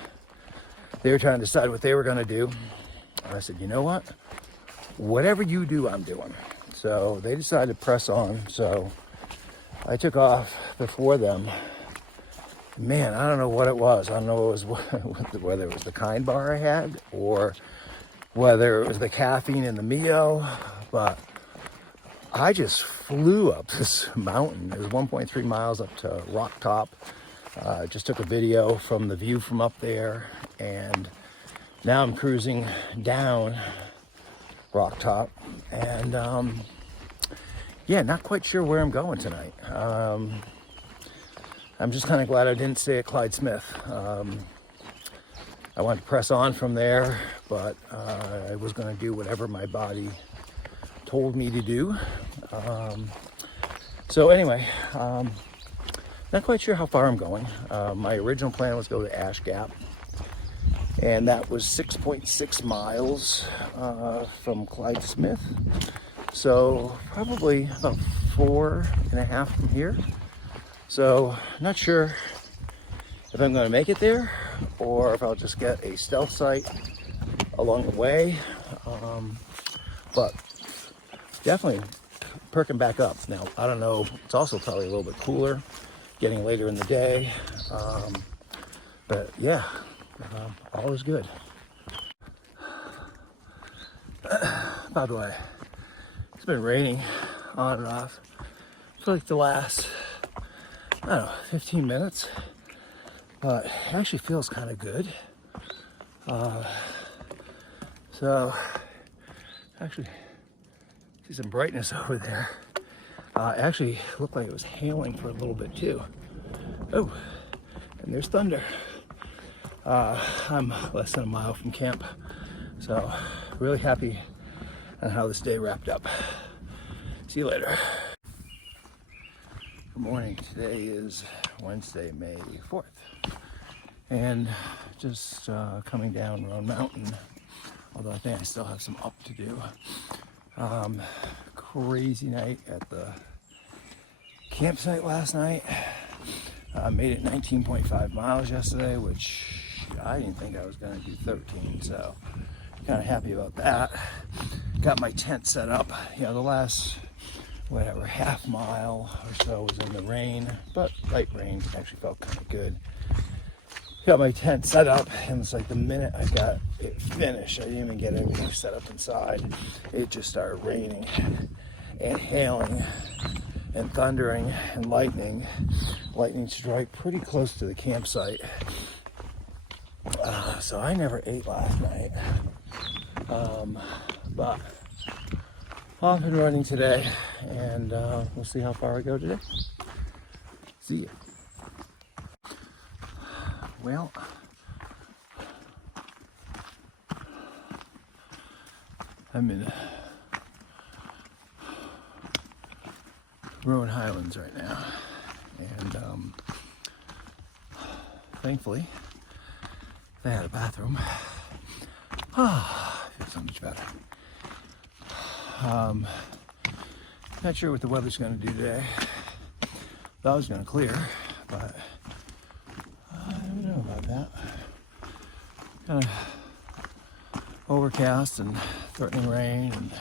they were trying to decide what they were going to do. I said, you know what? Whatever you do, I'm doing. So they decided to press on. So I took off before them. Man, I don't know what it was. I don't know whether it was the Kind bar I had or whether it was the caffeine in the Mio, but I just flew up this mountain. It was 1.3 miles up to Rock Top. Just took a video from the view from up there, and now I'm cruising down Rock Top, and yeah, not quite sure where I'm going tonight. I'm just kind of glad I didn't stay at Clyde Smith. I wanted to press on from there, but I was going to do whatever my body told me to do. So anyway, not quite sure how far I'm going. My original plan was to go to Ash Gap, and that was 6.6 miles from Clyde Smith. So probably about 4.5 from here. So not sure if I'm going to make it there or if I'll just get a stealth site along the way. But definitely perking back up. Now, I don't know, it's also probably a little bit cooler getting later in the day. But yeah, all is good. By the way, it's been raining on and off for like the last, I don't know, 15 minutes. But it actually feels kind of good. So, actually, see some brightness over there. Actually looked like it was hailing for a little bit too. Oh, and there's thunder. I'm less than a mile from camp, so really happy on how this day wrapped up. See you later. Good morning. Today is Wednesday, May 4th. And just coming down Roan Mountain, although I think I still have some up to do. Crazy night at the campsite last night. Made it 19.5 miles yesterday, which I didn't think I was going to do 13, so kind of happy about that. Got my tent set up. You know, the last half mile or so was in the rain, but light rain actually felt kind of good. Got my tent set up, and it's like the minute I got it finished, I didn't even get everything set up inside, it just started raining and hailing and thundering and lightning strike pretty close to the campsite. So I never ate last night, but off and running today, and we'll see how far I go today. See ya. Well, I'm in Rowan Highlands right now, and thankfully they had a bathroom. I feel so much better. Not sure what the weather's going to do today. Thought it was going to clear, but I don't know about that. Kind of overcast and threatening rain,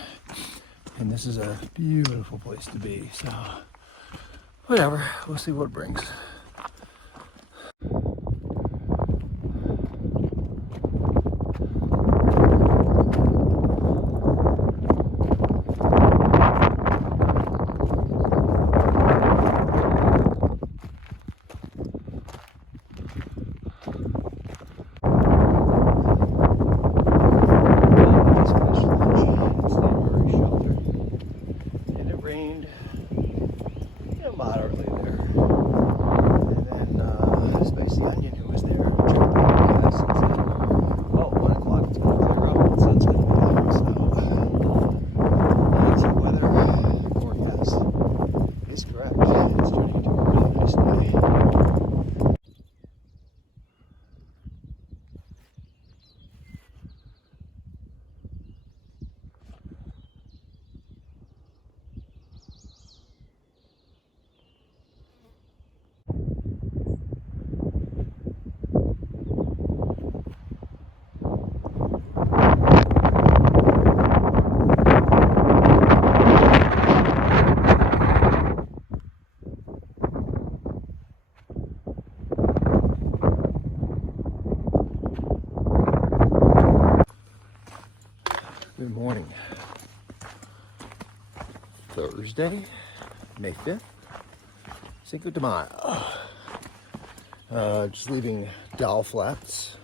and this is a beautiful place to be. So whatever, we'll see what it brings. Rained, you know, moderately there, and then Spicy Onion, who was there, checked the forecast and said, "Oh, 1 o'clock it's going to clear up and the sun's going to be out." So that's the weather forecast is correct. It's turning into a really nice day. Good morning. Thursday, May 5th, Cinco de Mayo. Just leaving Dow Flats.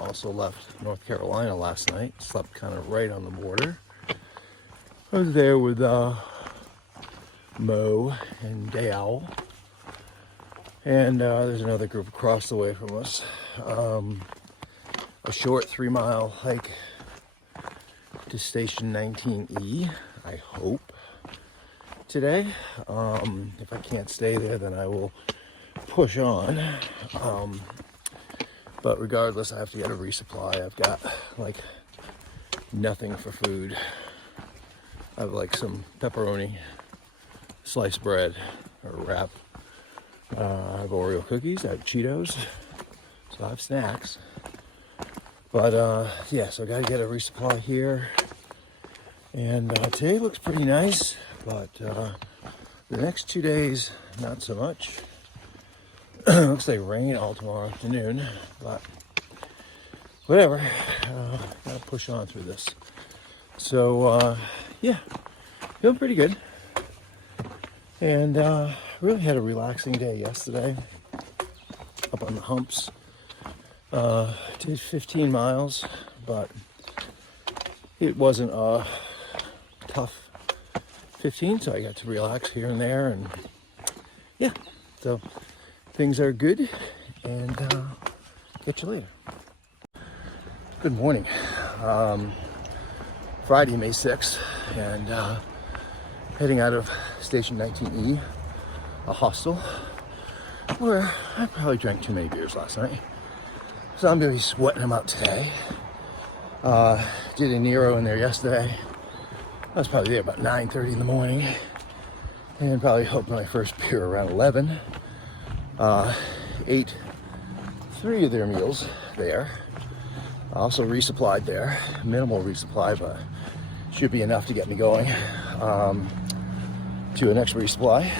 Also left North Carolina last night. Slept kind of right on the border. I was there with Mo and Dale. And there's another group across the way from us. A short 3-mile hike to Station 19E, I hope, today. If I can't stay there, then I will push on. But regardless, I have to get a resupply. I've got like nothing for food. I have like some pepperoni, sliced bread, or wrap. I have Oreo cookies, I have Cheetos, so I have snacks. But yeah, so I gotta get a resupply here. And today looks pretty nice, but the next 2 days, not so much. Looks like rain all tomorrow afternoon, but whatever. Gotta push on through this. So yeah, feeling pretty good. And really had a relaxing day yesterday. Up on the humps. Did 15 miles, but it wasn't a tough 15, so I got to relax here and there, and yeah, so things are good, and catch you later. Good morning. Friday, May 6th, and Heading out of Station 19E, a hostel, where I probably drank too many beers last night. So I'm gonna be sweating them out today. Did a Nero in there yesterday. I was probably there about 9:30 in the morning, and probably opened my first beer around 11. Ate 3 of their meals there. Also resupplied there, minimal resupply, but should be enough to get me going to a next resupply.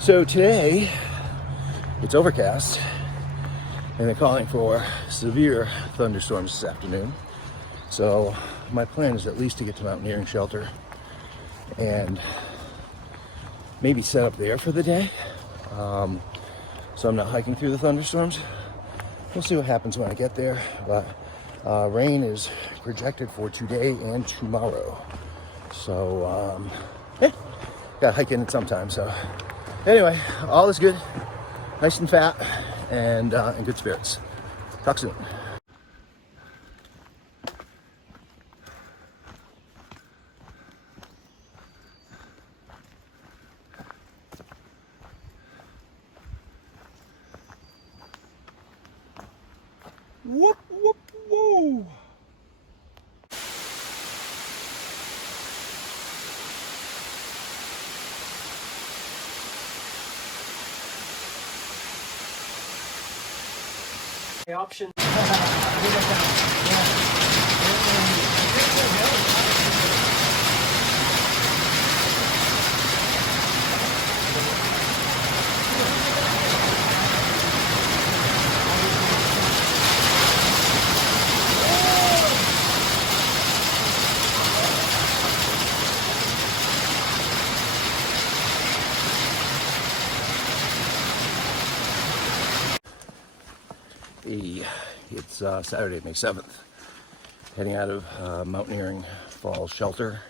So today it's overcast, and they're calling for severe thunderstorms this afternoon. So my plan is at least to get to mountaineering shelter and maybe set up there for the day. So I'm not hiking through the thunderstorms. We'll see what happens when I get there, but rain is projected for today and tomorrow. So yeah, gotta hike in it sometime. So anyway, all is good, nice and fat, and in good spirits. Talk soon. Whoop, whoop, whoa. Option. It's Saturday, May 7th. Heading out of Mountaineering Falls Shelter.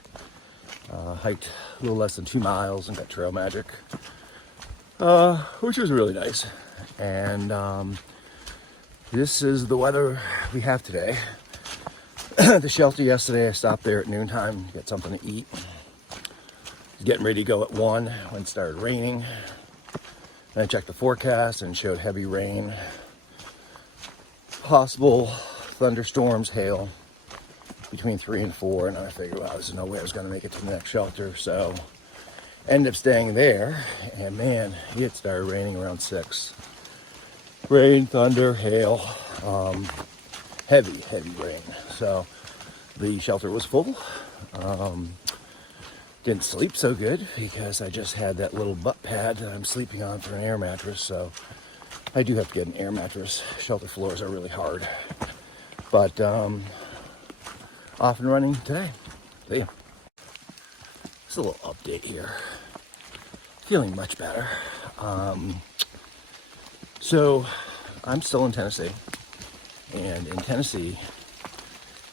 Hiked a little less than 2 miles and got trail magic, which was really nice. And this is the weather we have today. The shelter yesterday, I stopped there at noontime to get something to eat. Was getting ready to go at 1 when it started raining. Then I checked the forecast and it showed heavy rain. Possible thunderstorms, hail between 3 and 4, and I figured, wow, there's no way I was going to make it to the next shelter. So ended up staying there, and man, it started raining around 6. Rain, thunder, hail, heavy rain. So the shelter was full. Didn't sleep so good because I just had that little butt pad that I'm sleeping on for an air mattress. So I do have to get an air mattress. Shelter floors are really hard. But off and running today. So yeah. Just a little update here. Feeling much better. So I'm still in Tennessee. And in Tennessee,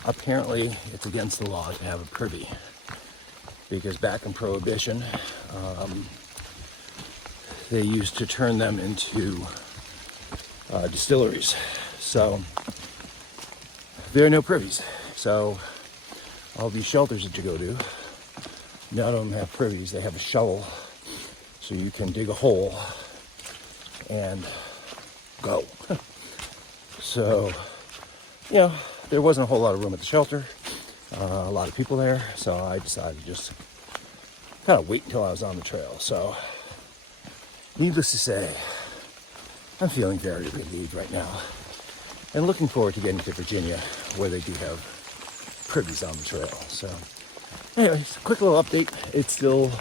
apparently it's against the law to have a privy. Because back in Prohibition, they used to turn them into distilleries. So there are no privies. So all these shelters that you go to, none of them have privies. They have a shovel, so you can dig a hole and go. So, you know, there wasn't a whole lot of room at the shelter. A lot of people there, so I decided to just kind of wait until I was on the trail. So, needless to say, I'm feeling very relieved right now, and looking forward to getting to Virginia, where they do have privies on the trail. So, anyways, quick little update. It's still,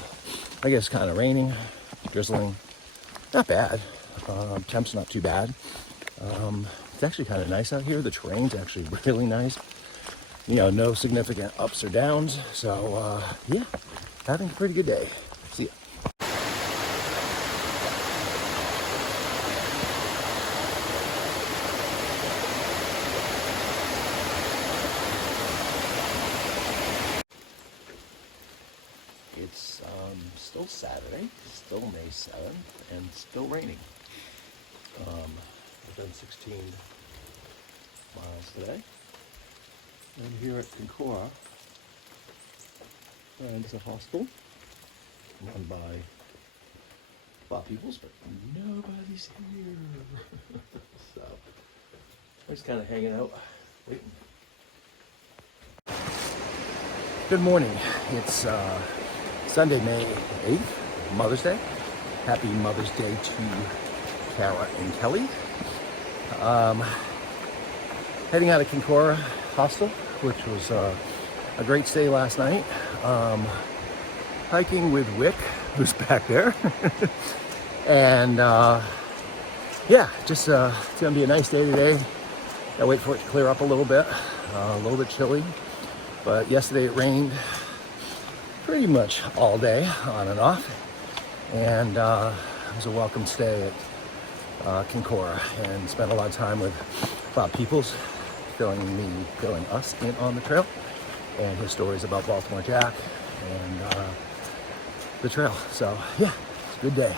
I guess, kind of raining, drizzling. Not bad. Temps not too bad. It's actually kind of nice out here. The terrain's actually really nice. You know, no significant ups or downs. So, yeah, having a pretty good day. See ya. It's still Saturday, still May 7th, and still raining. Within 16 miles today. And here at Concora, And it's a hostel run by Bob Peoples, but nobody's here. So we're just kind of hanging out, waiting. Good morning. It's Sunday, May 8th, Mother's Day. Happy Mother's Day to Kara and Kelly. Heading out of Kinkora Hostel, which was a great stay last night. Hiking with Wick, who's back there. And yeah, just it's gonna be a nice day today. Gotta wait for it to clear up a little bit chilly. But yesterday it rained pretty much all day, on and off. And it was a welcome stay at Kinkora, and spent a lot of time with Bob Peoples, filling us in on the trail, and his stories about Baltimore Jack and the trail. So yeah, it's a good day.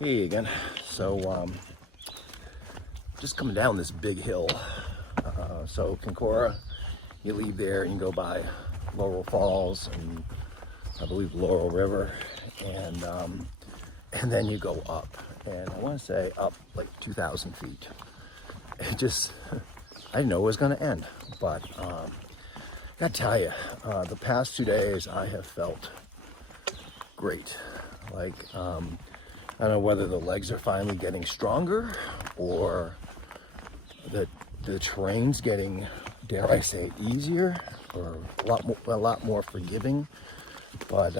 Hey again. So just coming down this big hill. So Kinkora, you leave there and you go by Laurel Falls and I believe Laurel River, and then you go up, and I want to say up like 2,000 feet. It just, I didn't know it was going to end, but gotta tell you, the past 2 days I have felt great. Like I don't know whether the legs are finally getting stronger or the terrain's getting, dare I say, easier, or a lot more forgiving. But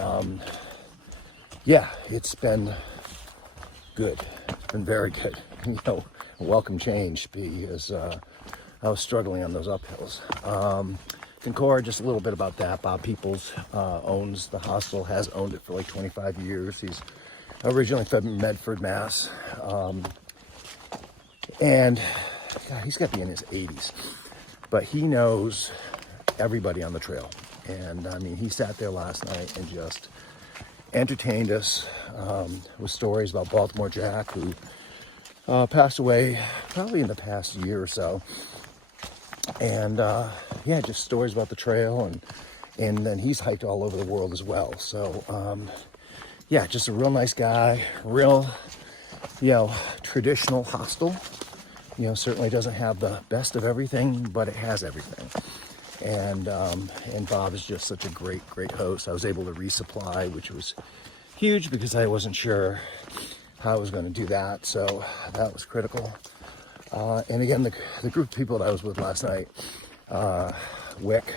yeah, it's been good. It's been very good. You know, a welcome change, because I was struggling on those uphills. Kinkora, just a little bit about that. Bob Peoples owns the hostel, has owned it for like 25 years. He's originally from Medford, Mass. And God, he's got to be in his 80s. But he knows everybody on the trail. And I mean, he sat there last night and just entertained us with stories about Baltimore Jack, who passed away probably in the past year or so. And yeah, just stories about the trail, and then he's hiked all over the world as well. So yeah, just a real nice guy, real, you know, traditional hostel. You know, certainly doesn't have the best of everything, but it has everything. And Bob is just such a great host. I was able to resupply, which was huge because I wasn't sure how I was going to do that. So that was critical. And again, the group of people that I was with last night, Wick,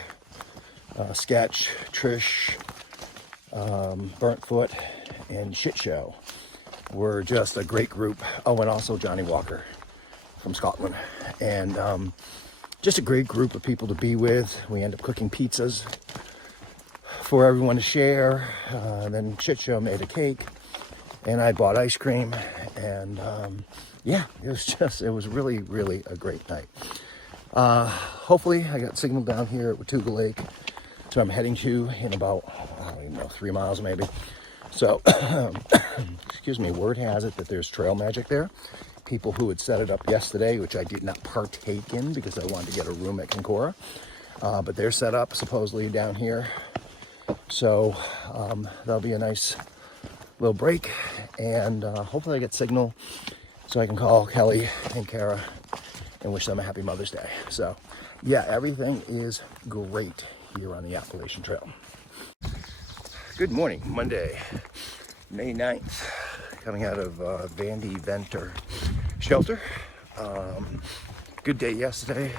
Sketch, Trish, Burntfoot, and Shit Show were just a great group. Oh, and also Johnny Walker from Scotland. And just a great group of people to be with. We end up cooking pizzas for everyone to share. Then Shit Show made a cake, and I bought ice cream. And yeah, it was really a great night. Hopefully I got signal down here at Watauga Lake, so I'm heading to in about, I don't even know, 3 miles maybe. So, excuse me, word has it that there's trail magic there. People who had set it up yesterday, which I did not partake in because I wanted to get a room at Kinkora. But they're set up supposedly down here. So that'll be a nice little break. And hopefully I get signal so I can call Kelly and Kara and wish them a happy Mother's Day. So yeah, everything is great here on the Appalachian Trail. Good morning, Monday, May 9th, coming out of Vandy Venter Shelter. Good day yesterday,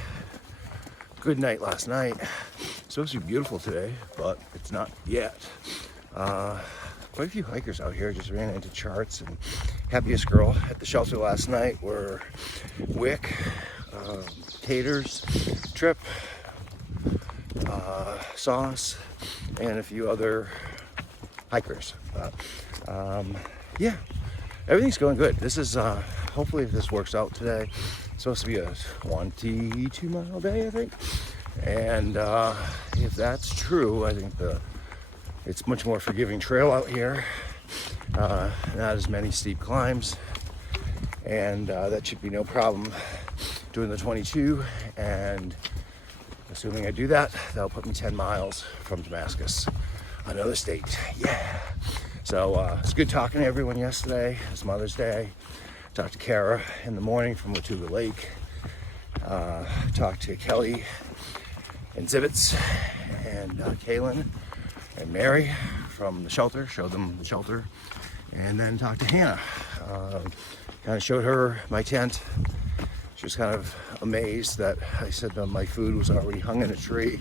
good night last night. It's supposed to be beautiful today, but it's not yet. Quite a few hikers out here. Just ran into Charts, and happiest girl at the shelter last night were Wick, Taters, Trip, Sauce, and a few other hikers. Yeah, everything's going good. This is hopefully if this works out today, it's supposed to be a 22-mile day, I think. And if that's true, I think it's much more forgiving trail out here. Not as many steep climbs, and that should be no problem doing the 22. And assuming I do that, that'll put me 10 miles from Damascus, another state. Yeah. So it's good talking to everyone yesterday. It's Mother's Day. Talked to Kara in the morning from Watauga Lake. Talked to Kelly and Zivitz and Kaylin and Mary from the shelter. Showed them the shelter. And then talked to Hannah. Kind of showed her my tent. She was kind of amazed that I said that my food was already hung in a tree.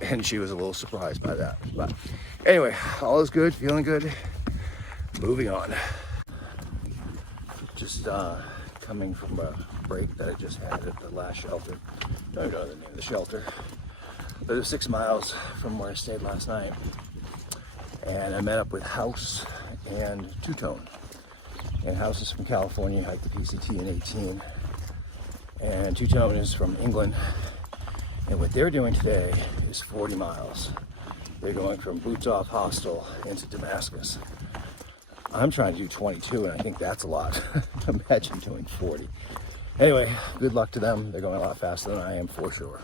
And she was a little surprised by that. But anyway, all is good, feeling good. Moving on. Just coming from a break that I just had at the last shelter. Don't even know the name of the shelter. But it was 6 miles from where I stayed last night. And I met up with House and Two-Tone. And House is from California, hiked the PCT in 18. And Two-Tone is from England. And what they're doing today is 40 miles. They're going from Boots Off Hostel into Damascus. I'm trying to do 22, and I think that's a lot. Imagine doing 40. Anyway, good luck to them. They're going a lot faster than I am, for sure.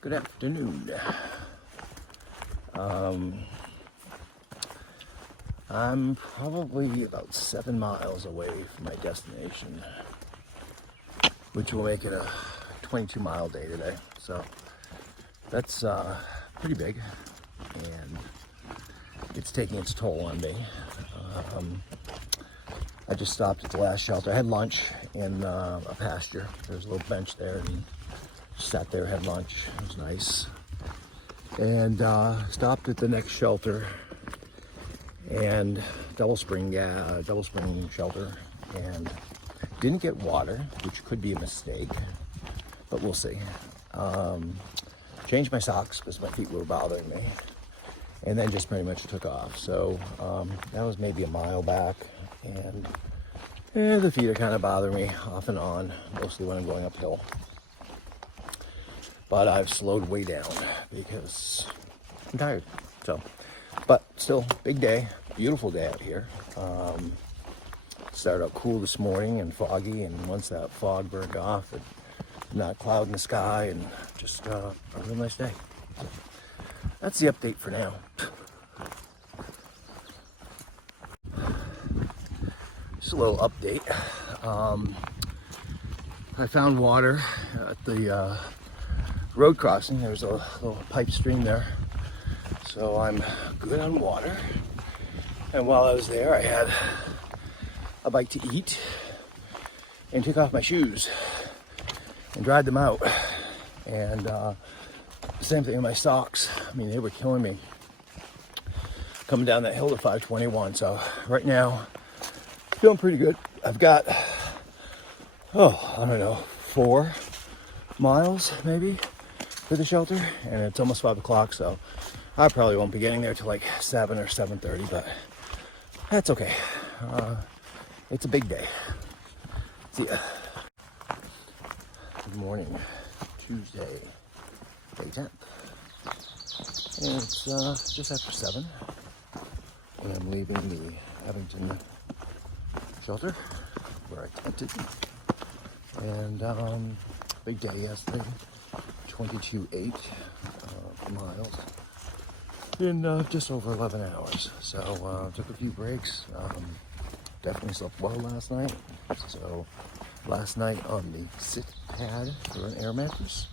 Good afternoon. I'm probably about 7 miles away from my destination, which will make it a 22-mile day today. So that's pretty big, and it's taking its toll on me. I just stopped at the last shelter. I had lunch in a pasture. There's a little bench there, and sat there, had lunch. It was nice. And stopped at the next shelter, and double spring shelter, and didn't get water, which could be a mistake, but we'll see. Changed my socks because my feet were bothering me, and then just pretty much took off. So that was maybe a mile back, and the feet are kind of bothering me off and on, mostly when I'm going uphill. But I've slowed way down because I'm tired. So, but still, big day, beautiful day out here. Started out cool this morning and foggy, and once that fog burned off, it not cloud in the sky, and just a real nice day. So that's the update for now. Just a little update. I found water at the road crossing. There's a little pipe stream there, so I'm good on water. And while I was there, I had a bite to eat and took off my shoes and dried them out. And same thing with my socks. I mean, they were killing me coming down that hill to 521. So right now, feeling pretty good. I've got, I don't know, 4 miles maybe for the shelter, and it's almost 5 o'clock, so I probably won't be getting there till like 7 or 7:30, but that's okay. It's a big day. See ya. Good morning, Tuesday, May 10th. And it's just after 7, and I'm leaving the Abington shelter where I tented. And big day yesterday, 22.8 miles in just over 11 hours. So took a few breaks. Definitely slept well last night. So last night on the sit pad for an air mattress.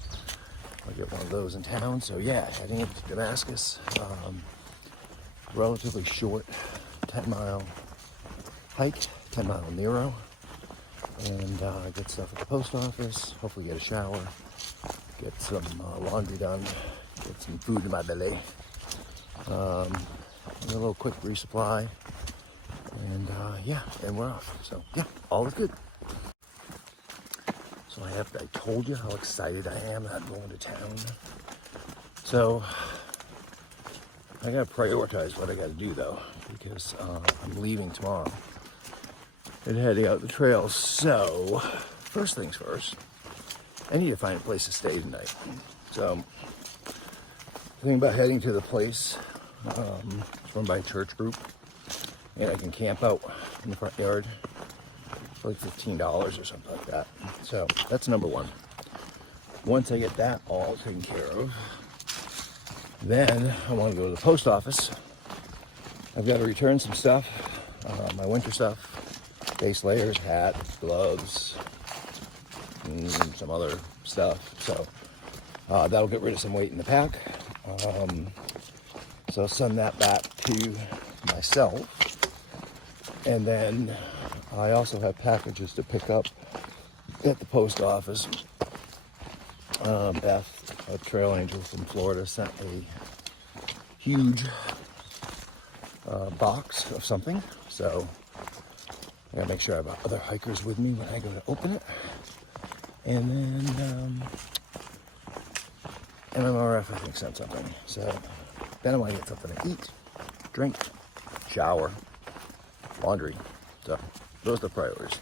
I get one of those in town. So yeah, heading into Damascus. Relatively short 10-mile hike, 10-mile Nero. And get stuff at the post office, hopefully get a shower, get some laundry done, get some food in my belly, and a little quick resupply, and yeah, and we're off. So yeah, all is good. So I told you how excited I am that I'm going to town. So I gotta prioritize what I gotta do though, because I'm leaving tomorrow and heading out the trail. So first things first, I need to find a place to stay tonight. So thinking about heading to the place. It's run by a church group, and I can camp out in the front yard for like $15 or something like that. So that's number one. Once I get that all taken care of, then I want to go to the post office. I've got to return some stuff, my winter stuff, base layers, hat, gloves, and some other stuff. So that'll get rid of some weight in the pack. So I'll send that back to myself. And then I also have packages to pick up at the post office. Beth, a trail angel from Florida, sent a huge box of something. So I gotta make sure I have other hikers with me when I go to open it. And then MMRF, I think, sent something. So then I want to get something to eat, drink, shower, laundry. So those are the priorities.